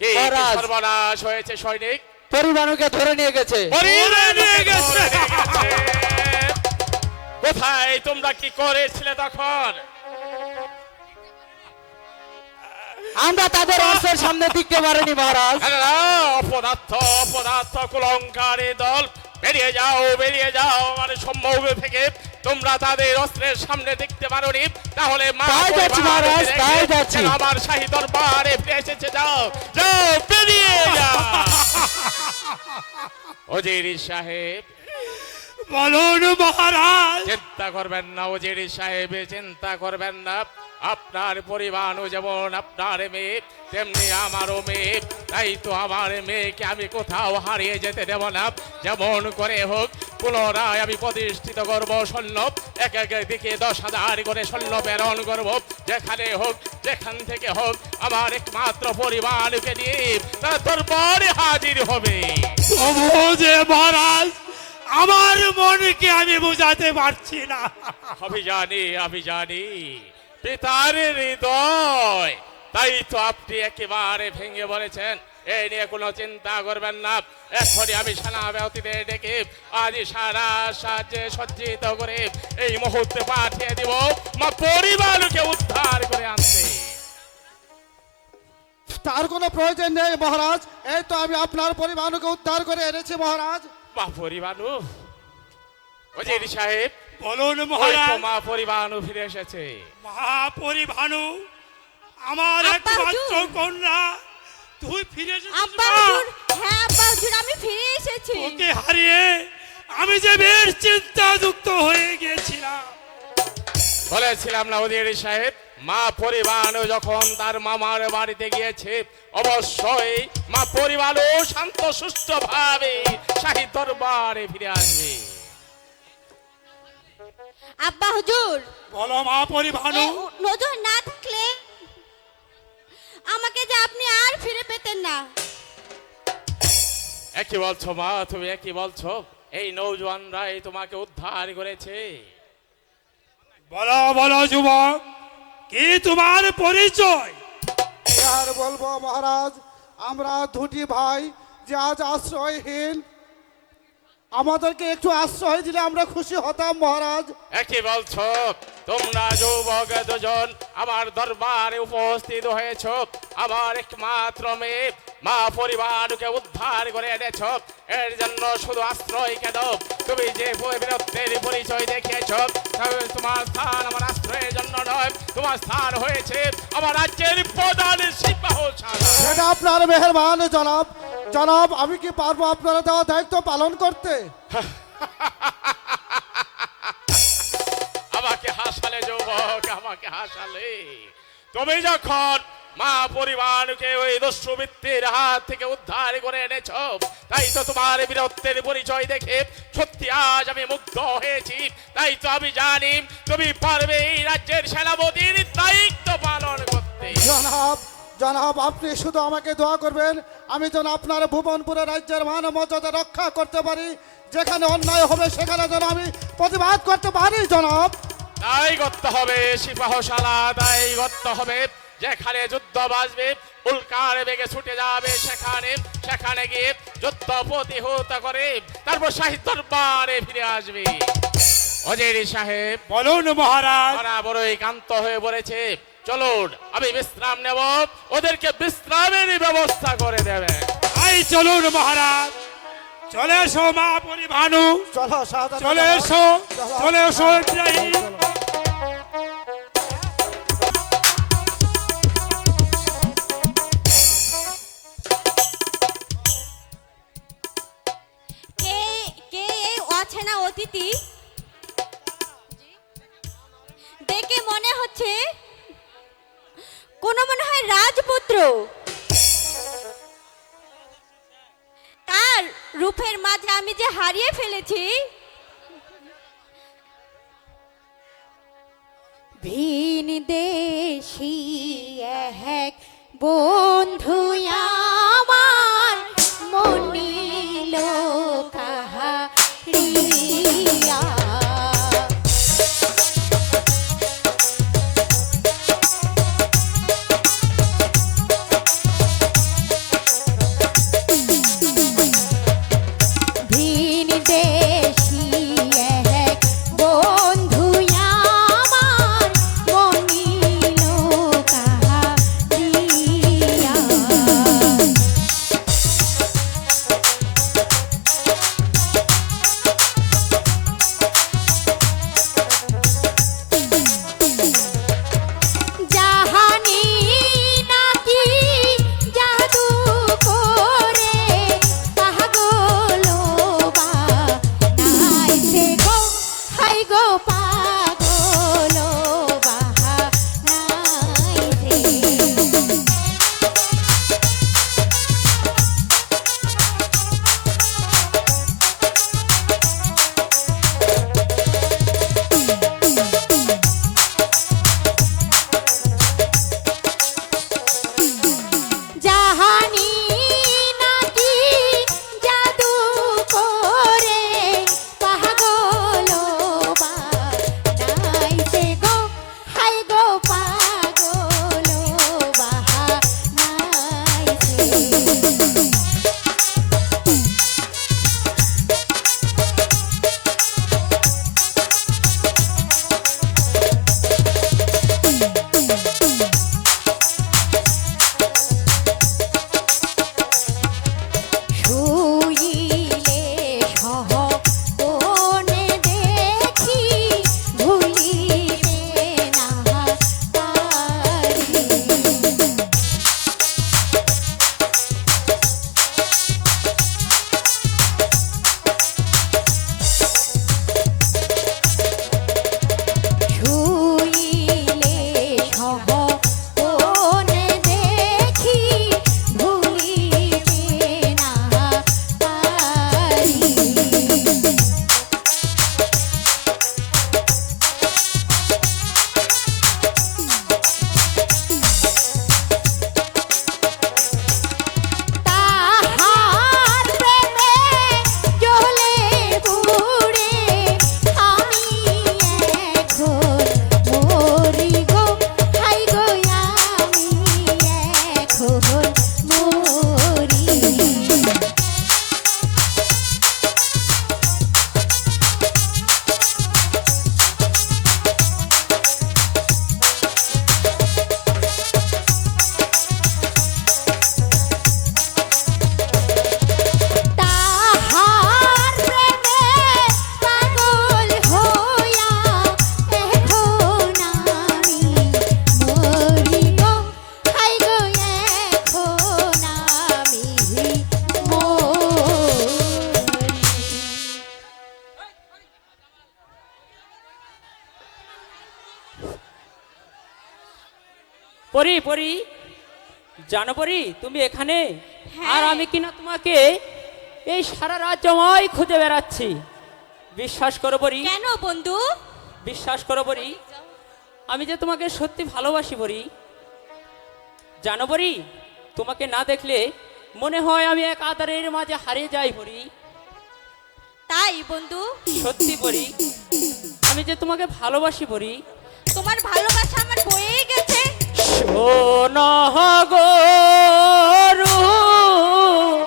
কি মহারাজ। সর্বনাশ হয়েছে? সৈনিক পরিবারকে ধরে নিয়ে গেছে। নিয়ে গেছে। কোথায় তোমরা কি করেছিলে তখন? আমরা তাদের অস্ত্রের সামনে টিকতে পারিনি মহারাজ। অপদার্থ কুলঙ্কারী দল, বেরিয়ে যাও আমার সম্ভব থেকে। তোমরা তাদের অস্ত্রের সামনে দেখতে পারোনি, তাহলে মা তাই যাচ্ছি মহারাজ, তাই যাচ্ছি। যেন আমার শাহী দরবারে ফিরে এসেছে। যাও যাও, বেরিয়ে যাও। অজির সাহেব বলুন মহারাজ। চিন্তা করবেন না অজির সাহেব, চিন্তা করবেন না। আপনার পরিবারও যেমন আপনার মেয়ে তেমনি আমারও মেয়ে, তাই তো আমার মেয়েকে আমি কোথাও হারিয়ে যেতে দেব না। যেমন করে হোক পুনরায় আমি প্রতিষ্ঠিত করব সৈন্য, এক এক দিকে 10,000 করে সৈন্য প্রেরণ করব। যেখানে হোক যেখান থেকে হোক আমার একমাত্র পরিবারকে নিয়ে তারা দরবারে হাজির হবে। তবুও যে মহারাজ আমার মনকে আমি বোঝাতে পারছি না। আমি জানি পিতার হৃদয়, তাই তো আপনি একেবারে ভেঙে বলেছেন। এই নিয়ে কোনো চিন্তা করবেন না, এখনই আমি সেনাপতিদের ডেকে আজ সারা সাহায্যে সজ্জিত করে এই মুহূর্তে পাঠিয়ে দিব মা পরিবারকে উদ্ধার করে আনতে। তার কোনো প্রয়োজন নেই মহারাজ, এই তো আমি আপনার পরিবারকে উদ্ধার করে এনেছি মহারাজ। মা পরিবানু, অজির সাহেব বলুন ওই তো মহারাজ। মা পরিবানু ফিরে এসেছে। মা পরিভানু আমার আব্বা একমাত্র হুজুর। কন্যা, তুই ফিরে এসেছিস আব্বা মা? হুজুর, হ্যাঁ আব্বা হুজুর, আমি ফিরে এসেছি। ওকে হারিয়ে আমি যে বেশ চিন্তাযুক্ত হয়ে গেছিলাম। বলেছিলাম না অজির সাহেব, মা পরিবানু যখন তার মামার বাড়িতে গিয়েছে অবশ্যই মা পরিবানু শান্ত সুস্থ ভাবে শাহী দরবারে ফিরে আসবে। আব্বা হুজুর, বলো মা পরিভানু। নজর না থাকলে আমাকে যে আপনি আর ফিরে পেতেন না। একই বলছো মা, তুমি একই বলছো? এই নৌজওয়ানরাই তোমাকে উদ্ধার করেছে। বলো বলো যুবক, কি তোমার পরিচয়? কি আর বলবো মহারাজ, আমরা দুটি ভাই যে আজ আশ্রয়হীন, আমাদেরকে একটু আশ্রয় দিলে আমরা খুশি হতাম মহারাজ। একই বলছো? তোমরা যুবক দুজন আমার দরবারে উপস্থিত হয়েছ, আমার একমাত্র মেয়ে মা পরিবারকে উদ্ধার করে এনেছ। এর জন্য শুধু আশ্রয় কেন, তুমি যে বীরত্বের পরিচয় দেখিয়েছ, তোমার স্থান আমার আশ্রয়ের জন্য নয়, তোমার স্থান হয়েছে আমার রাজ্যের প্রধান সিংহাসনে। সেটা আপনার মেহেরবান জনাব। জনাব, আমি কি পারবো আপনারা দেওয়া দায়িত্ব পালন করতে? আমাকে হাসালে যুবক, আমাকে হাসালে। তুমি যখন মা পরিবারকে ওই দস্যুবৃত্তির হাত থেকে উদ্ধার করে এনেছ, তাই তো তোমার বীরত্বের পরিচয় দেখে সত্যি আজ আমি মুগ্ধ হয়েছি। তাই তো আমি জানি তুমি পারবে এই রাজ্যের সেনাপতির দায়িত্ব পালন করতে। জনাব জনাব, আপনি শুধু আমাকে দোয়া করবেন আমি যেন আপনার ভুবনপুরের রাজ্যের মান মর্যাদা রক্ষা করতে পারি, যেখানে অন্যায় হবে সেখানে যেন আমি প্রতিবাদ করতে পারি জনাব। তাই করতে হবে সিপাহশালা, তাই করতে হবে। যেখানে যুদ্ধ বাজবে উল্কার বেগে ছুটে যাবে সেখানে, সেখানে গিয়ে যুদ্ধ প্রতিহত করে তারপর শাহী দরবারে ফিরে আসবে। অজির সাহেব বলুন মহারাজ। ওরা বড়ই ক্লান্ত হয়ে পড়েছে, চলুন আমি বিশ্রাম নেব, ওদেরকে বিশ্রামের ব্যবস্থা করে দেবে। আই চলুন মহারাজ, চলে এসো মা পরিভানু, চলো শাহজাদা চলে জামাল, এসো, চলো। চলে এসো ইব্রাহিম। কে কে এই অচেনা অতিথি? দেখে মনে হচ্ছে কোন মনে হয় রাজপুত্র। তার রূপের মাঝে আমি যে হারিয়ে ফেলেছি। ভিন দেশি এক বন্ধু আমার মনিল কাহারিয়া। ভিন দেশি এক বন্ধু আমার মনিল কাহারিয়া। জাহানি নাকি জাদু করে পাগল বানাইছে গো, হাই গো পাগল বানাইছে। জাহানি নাকি জাদু করে পাগল বানাইছে গো, হাই গো পাগল বানাইছে। শুইলে সহ কোনে দেখি ভুলিতে না পারি। শুইলে সহ কোনে দেখি ভুলিতে না পারি। তাহার প্রেমে জ্বলে পুড়ে আমি এখন মরি গো, হাই গো আমি এখন মরি। তাহার প্রেমে পাগল হইয়া এখন আমি মরি গো, হাই গো এখন আমি মরি। পরি পরি জানো পরি তুমি এখানে, আর আমি কিনা তোমাকে এই সারা রাত জমাই খুঁজে বেড়াচ্ছি। বিশ্বাস করো পরি, কেন বন্ধু? বিশ্বাস করো পরি, আমি যে তোমাকে সত্যি ভালোবাসি পরি। জানো পরি, তোমাকে না দেখলে মনে হয় আমি এক আধারের মাঝে হারিয়ে যাই পরি। তাই বন্ধু? সত্যি পরি, আমি যে তোমাকে ভালোবাসি পরি। তোমার ভালোবাসা আমার বয়ে গেছে। শোনো গো রূপসী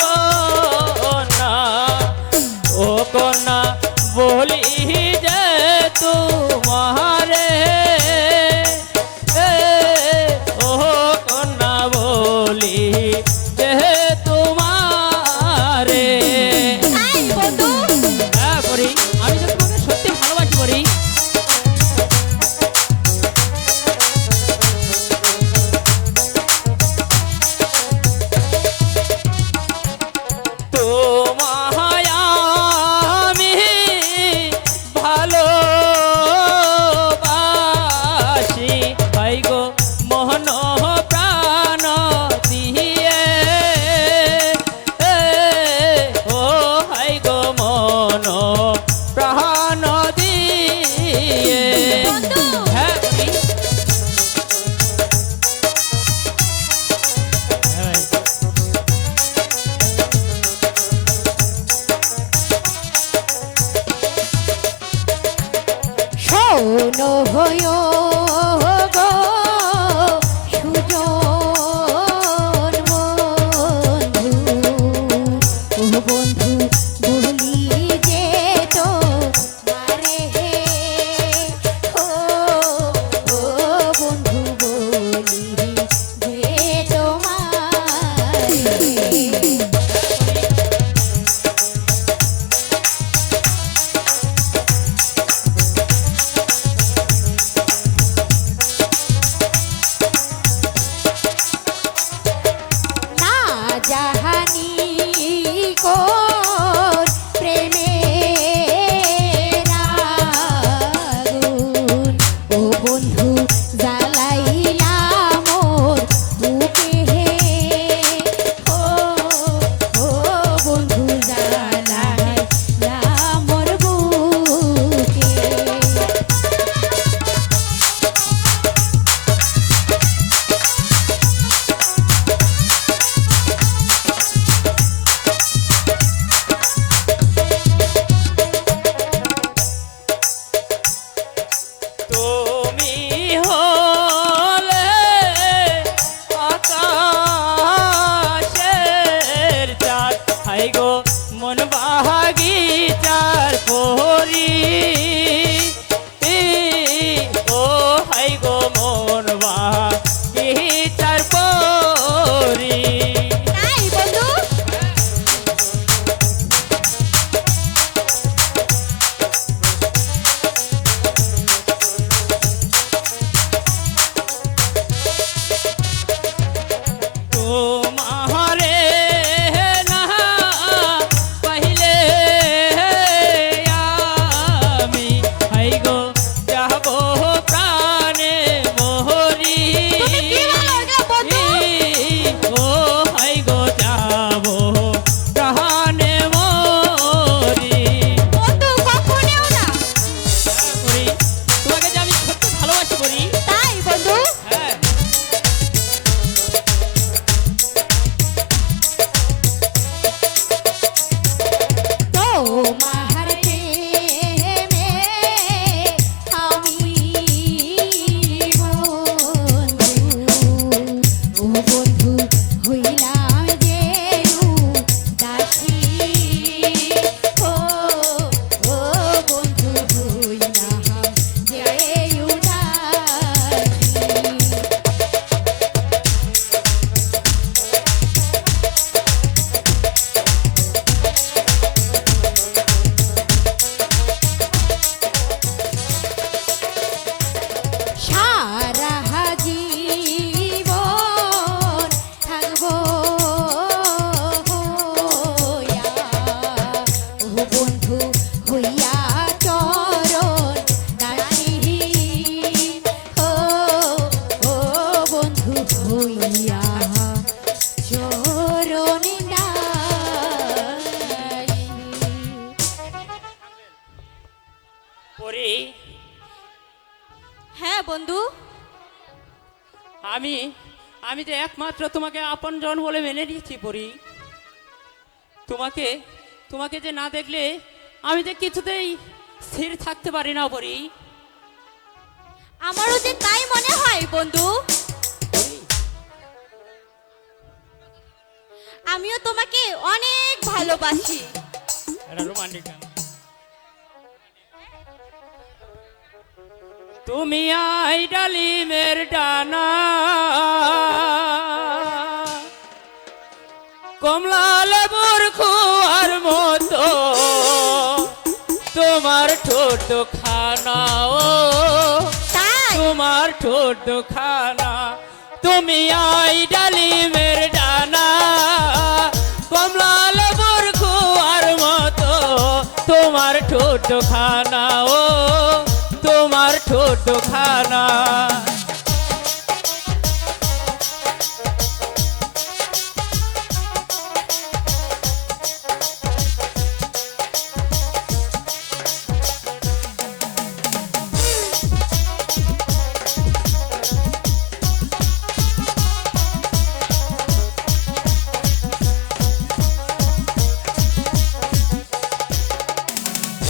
কন্যা, ও কন্যা বলি যে তোমারে, ও কন্যা বলি যে তোমারে। তাই বন্ধু, হ্যাঁ পরি, আমি যে তোমাকে সত্যি ভালোবাসি পরি। তোমায় আমি ভালোবাসি, ভাই গো মোহন প্রাণ দিয়ে, ও ভাই গো মন প্রাণ দিয়ে। বন্ধু। হ্যাঁ পরি। হ্যাঁ। শোনো হয় গো সুজন বন্ধু, ও বন্ধু বলি যে তো মারে, ও বন্ধু বলি যে তোমারে। না জাহানি কোন প্রেমের আগুন, ও বন্ধু জ্বালাইলা মোর বুকে, ও বন্ধু জ্বালাইলা মোর বুকে। তুমি হলে আকাশের চাঁদ, হাই গো মন বাগিচার পরি, ও হাই গো মন বাগিচার পরি। তাই বন্ধু, তোমারে না পাইলে আমি হাই গো যাব প্রাণে মরি, তুমি কি বলো গো বন্ধু? ও হাই গো যাব প্রাণে মরি। বন্ধু কখনো না। পরি, তোমাকে যে আমি সত্যি ভালোবাসি পরি। তাই বন্ধু, হ্যাঁ। তোমার প্রেমে আমি বন্ধু, ও বন্ধু হইলাম যে দাসী, ও বন্ধু হইলাম যে উদাসী। সারা জীবন থাকবো হইয়া, ও বন্ধু হইয়া চরণ দাসী, ও বন্ধু হইয়া চরণ দাসী। পরি, হ্যাঁ বন্ধু, আমি আমি যে একমাত্র তোমাকে আপনজন বলে মেনে নিয়েছি পরি। তোমাকে তোমাকে যে না দেখলে আমি যে কিছুতেই স্থির থাকতে পারি না পরি। আমারও যে তাই মনে হয় বন্ধু। আমিও তোমাকে অনেক ভালোবাসি। এটা রোমান্টিক গান। তুমি আই ডালিমের ডানা, কমলা লেবুর খুয়ার মতো তোমার ঠোঁট খানা, ও তাই তোমার ঠোঁট খানা। তুমি আই ডালিমের ডানা, কমলা লেবুর খুয়ার মতো তোমার ঠোঁট খানা, ও তোমার ঠোঁট খানা।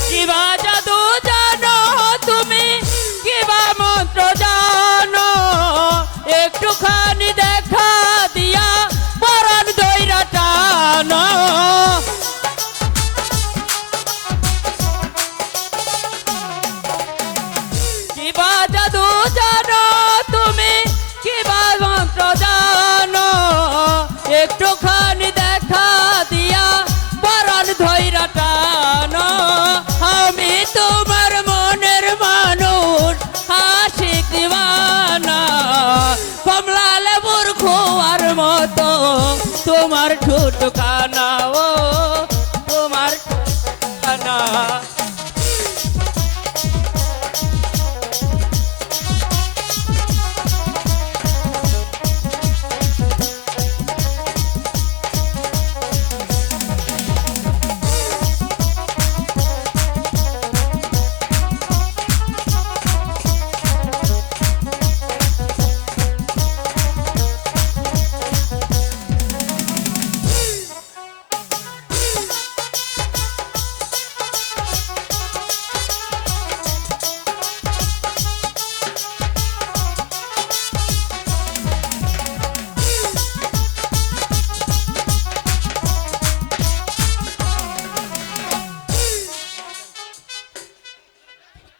কিবা জাদু জানো তুমি, কিবা মন্ত্র জানো, একটুখানি দেখা দিয়া পরাণ দইরা টানো। কিবা জাদু জানো তুমি, কিবা মন্ত্র জানো, একটুখানি দেখা দিয়া পরাণ ধইরা টানো। আমি তোমার মনের মানুষ, আশিক দিওয়ানা, কমলা লেবুর খোয়ার মতো তোমার ঠোঁট খানা, ও তোমার খানা।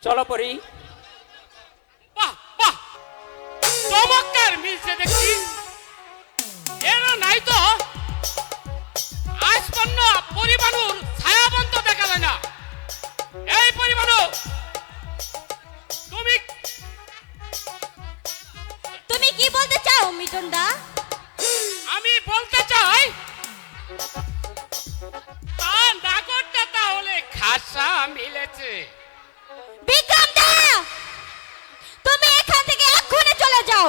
চলো পরি। বাহ বাহ, চমৎকার মিলছে দেখছি। এর নাই তো আজপন্ন পরিবাণুর ছায়াবন্ত দেখা যায় না। এই পরিবাণু, তুমি তুমি কি বলতে চাও মিটন দা? আমি বলতে চাই তা না করতে তাহলে খাসা মিলেছে। বিক্রম দা, তুমি এখান থেকে এক্ষুনি চলে যাও।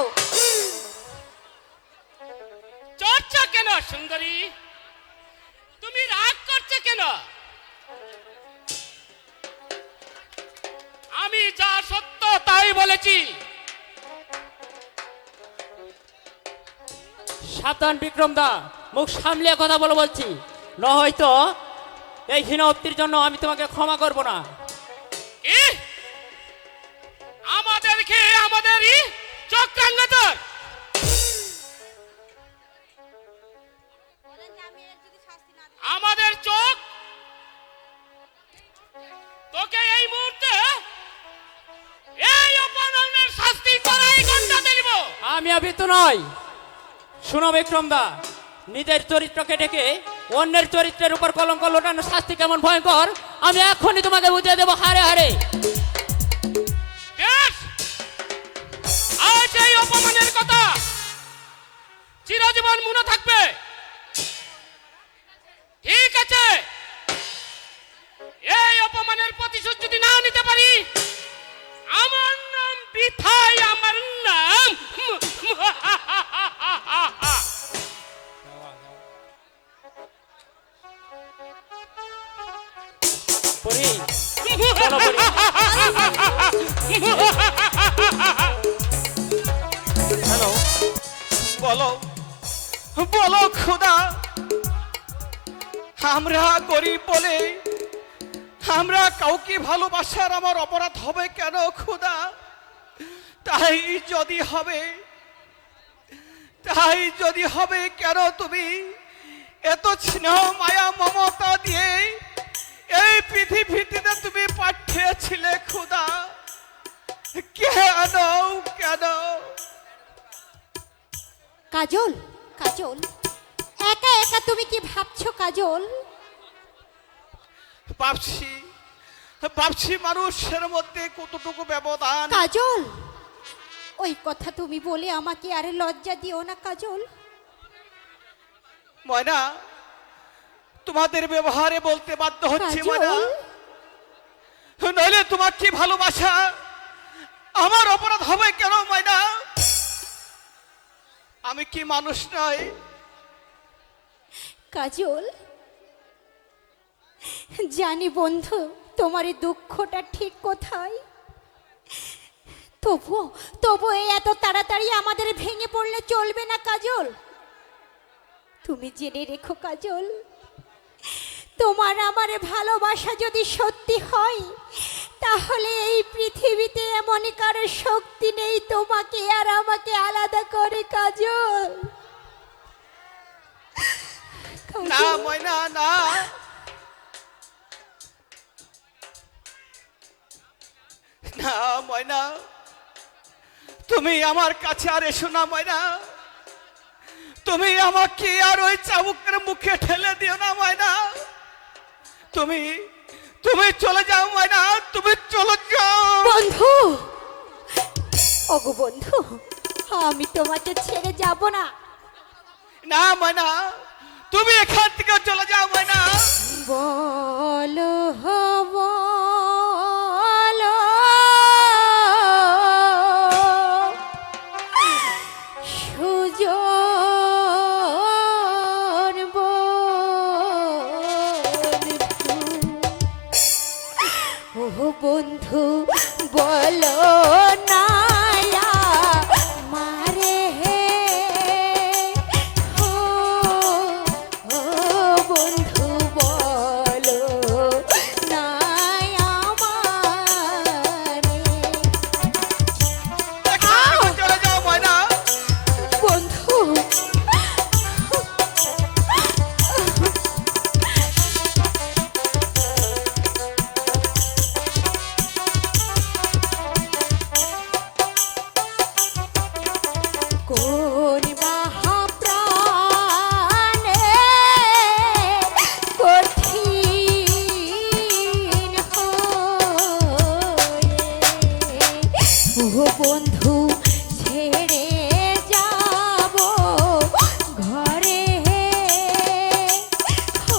চর্চা কেন সুন্দরী, তুমি রাগ করছো কেন? আমি যা সত্য তাই বলেছি। সাবধান বিক্রম দা, মুখ সামলিয়ে কথা বলো বলছি, ন হয়তো এই হীনপ্তির জন্য আমি তোমাকে ক্ষমা করব না। কি আমাদেরকে আমাদেরই চক্রাঙ্গতর? আমাদের চোখ তোকে এই মুহূর্তে এই অপরাধের শাস্তি করাই গন্ডাতে দিব। আমি আবিত নই। শুনো বিক্রম দা, নিজের চরিত্রকে ডেকে অন্যের চরিত্রের উপর কলঙ্ক লোটানোর শাস্তি কেমন ভয়ঙ্কর আমি এখনই তোমাকে বুঝিয়ে দেবো হারে হারে। বেশ, আজ এই অপমানের কথা চিরজীবন মনে থাকবে। ঠিক আছে, এই অপমানের প্রতিশোধ যদি না নিতে পারি, আমার নাম বৃথাই, আমার নাম পরি, চলো পরি। হ্যালো, বলো বলো খোদা, আমরা গরিব বলে আমরা কাউকে ভালোবাসার আমার অপরাধ হবে কেন খোদা? তাই যদি হবে কেন তুমি এত স্নেহ মায়া মমতা দিয়ে এই পৃথিবীতে তুমি পাঠিয়েছিলে খোদা? কেন কেন? কাজল, কাজল, একা একা তুমি কি ভাবছো কাজল? ভাবছি মানুষের মধ্যে কতটুকু ব্যবধান। কাজল, ওই কথা তুমি বলে আমাকে আরে লজ্জা দিও না কাজল। ময়না, তোমাদের ব্যবহারে বলতে বাধ্য হচ্ছি ময়না, কাজল, নইলে তোমার কি ভালোবাসা আমার অপরাধ হবে কেন ময়না? আমি কি মানুষ নয়? কাজল, জানি বন্ধু তোমার এই দুঃখটা ঠিক কোথায়, তবু এত তাড়াতাড়ি আমাদের ভেঙে পড়লে চলবে না কাজল। তুমি জেনে রেখো কাজল, তোমার আমার ভালোবাসা যদি সত্যি হয় তাহলে এই পৃথিবীতে এমন কারো শক্তি নেই তোমাকে আর আমাকে আলাদা করে কাজল। না ময়না, না, না ময়না, তুমি আমার কাছে আর এসো না ময়না। তুমি আমাকে আর ওই চাবুকের মুখে ঠেলে দিও না ময়না। তুমি চলে যাও ময়না, তুমি চলে যাও। বন্ধু, ওগো বন্ধু, আমি তোমাকে ছেড়ে যাব না। না ময়না, তুমি এখান থেকে চলে যাও ময়না। বলো বলো সুজন বন্ধু, ও বন্ধু বলো না মারে ও বন্ধু বলো না আমারে। চলে যাও ময়না। বন্ধু, কোন মহাপ্রাণে কঠিন হয়ে ও বন্ধু ছেড়ে যাব ঘরে ও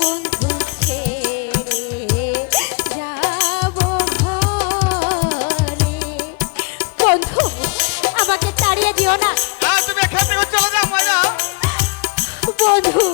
বন্ধু ছেড়ে যাব ঘরে। বন্ধু, আমাকে তাড়িয়ে দিও না তুমি এখান থেকে চলে যাও ময়না। বন্ধু।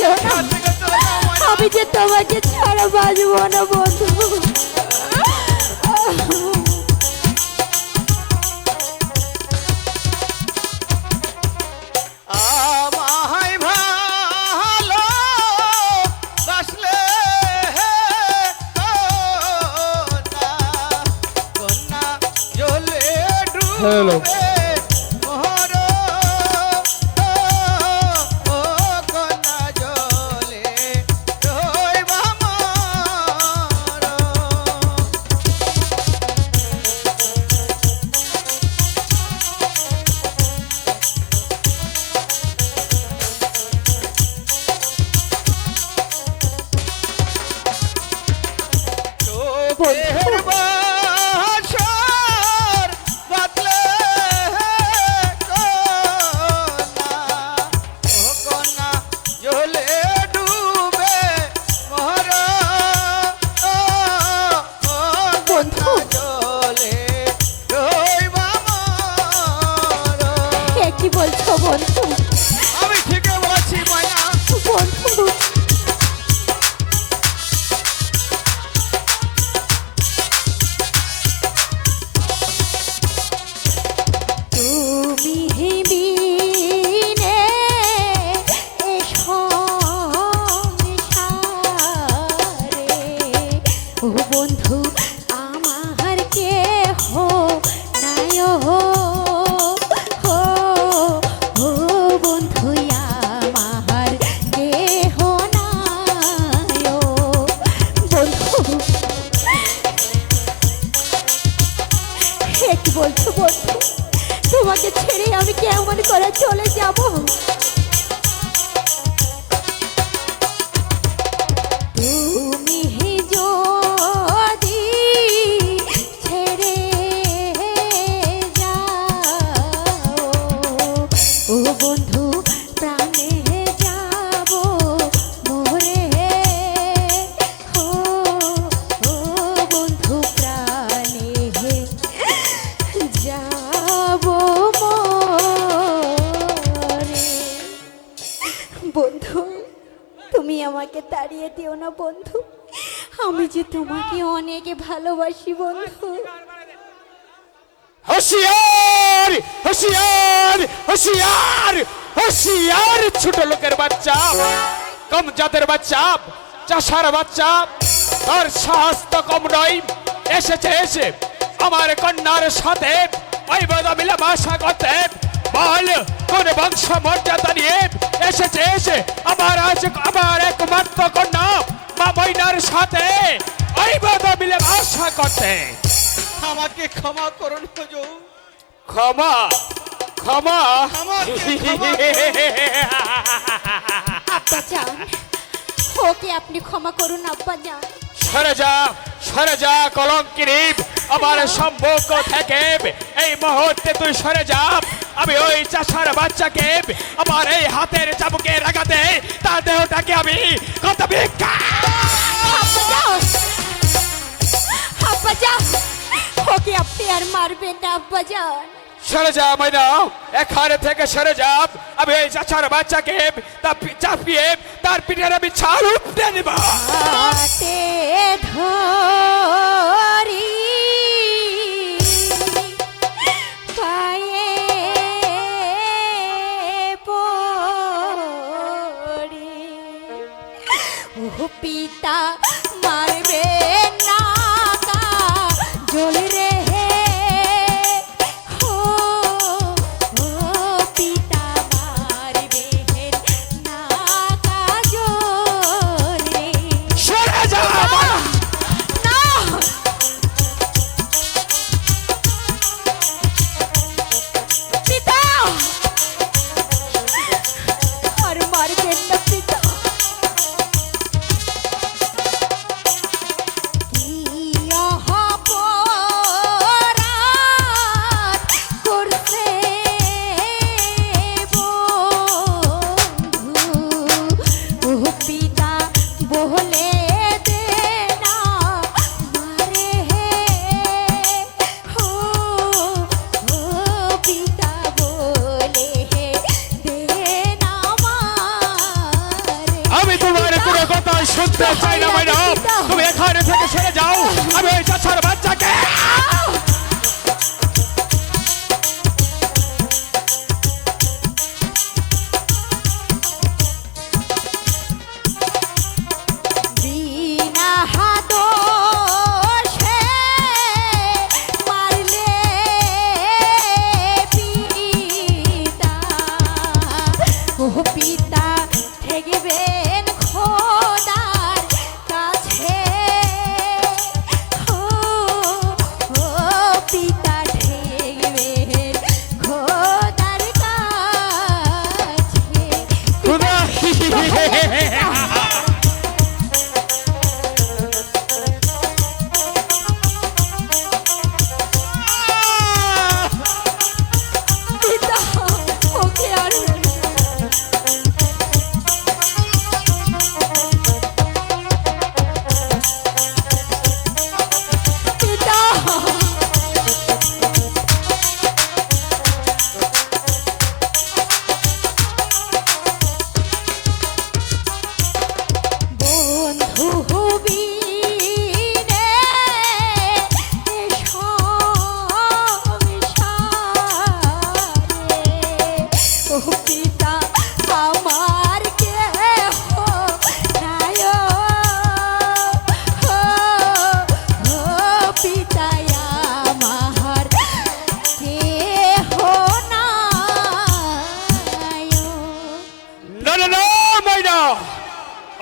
যেও না। আমি যে তোমাকে ছাড়া বাঁচবো না বন্ধু। আমায় ভালো বাসলে কন্যা জলে ডুবে মোহর ও কন্যা জলে রইবা মোর। চোখের বাসর বাতলে কন্যা, ও কন্যা জলে ডুবে মোর ও কন্যা জলে রইবা মোর। এ কি বলছো বন্ধু? আমি ঠিকই বলছি ময়না। বন্ধু তুমি বিনে এ সংসারে ও বন্ধু আমার কেহ নাই ও বন্ধু আমার কেহ নাই বন্ধু। কি বলছো বন্ধু? তোমাকে ছেড়ে আমি কেমন করে চলে যাব? তুমি যদি ছেড়ে যাও ও বন্ধু প্রাণে যাব মোরে ও বন্ধু প্রাণে যাব মোরে। বন্ধু তুমি আমাকে তাড়িয়ে দিও না বন্ধু, আমি যে তোমাকে অনেক ভালোবাসি বন্ধু। হুঁশিয়ার হুঁশিয়ার হুঁশিয়ার হুঁশিয়ার, ছোট লোকের বাচ্চা, কম জাতের বাচ্চা, চাষার বাচ্চা, তোর সাহস তো কম নয়। এসেছে এসে আমার কন্যার সাথে অবৈধ মিলামেশা করতে। বল কোন বংশ মর্যাদা নিয়ে এসেছে এসে আমার একমাত্র কন্যা মা ময়নার সাথে অবৈধ মিলামেশা করতে। আমাকে ক্ষমা করুন হুজুর। ক্ষমা ক্ষমা আব্বা জান, ওকে আপনি ক্ষমা করুন আব্বা জান। সরে যা কলঙ্কিনী, আমার সম্মুখ থেকে এই মুহূর্তে তুই সরে যা। আমি ওই চাষার বাচ্চাকে আমার এই হাতের চাবুকে লাগাতে তার দেহটাকে আমি কত ভিক্ষা। আব্বা জান, আব্বা জান, ওকে আপনি আর মারবেন না আব্বা জান। সরে যা ময়না, এখানে থেকে সরে যা। আমি ওই চাষার বাচ্চাকে চাপিয়ে তার পিঠের আমি ছাল উপড়ে নিব। হাতে ধরি পায়ে পড়ি ও পিতা মারবে না জল রে ও পিতা মারবে না জল রে। সরে যা না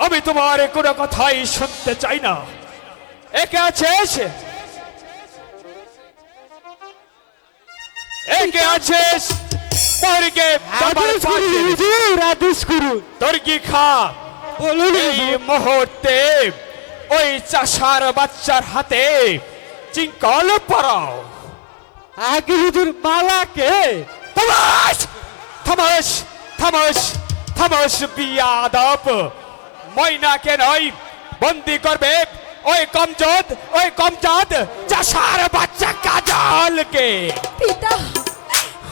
আমি তোমার কোনো কথাই শুনতে চাই না। একে আছিস, একে আছিস, তোরকে আদেশ করুন। তোরকি খা। এই মুহূর্তে ওই চাষার বাচ্চার হাতে চিঙ্কল পরাও। আগে হুজুর মালাকে থামাস, থামাস, থামাস, থামাস বিয়াদব। ময়নাকে নয় বন্দি করবে ওই কমজদ চাষার বাচ্চা কাজলকে। পিতা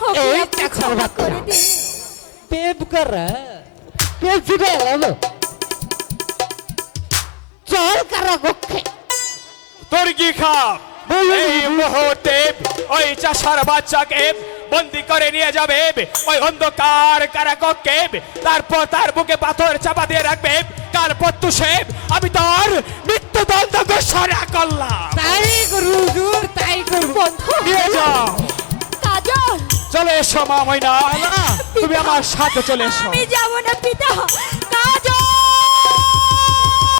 ওকে এই আপনি টাকার ক্ষমা বাচ্চা। করে দিন। পেপ করা পেপ ছুটে গেল চল কারাকক্ষে। তোর কি খাপ এই মুহূর্তে ওই চাষার বাচ্চাকে বন্দি করে নিয়ে যাবে ওই অন্ধকার কারাকক্ষে। তারপর তার বুকে পাথর চাপা দিয়ে রাখবে। কাল প্রত্যুষে আমি তার মৃত্যুদণ্ড ঘোষণা করলাম। তাই করু হুজুর, তাই করু। বন্ধু নিয়ে যাও। কাজল চলে এসো মা ময়না, তুমি আমার সাথে চলে এসো। আমি যাব না পিতা,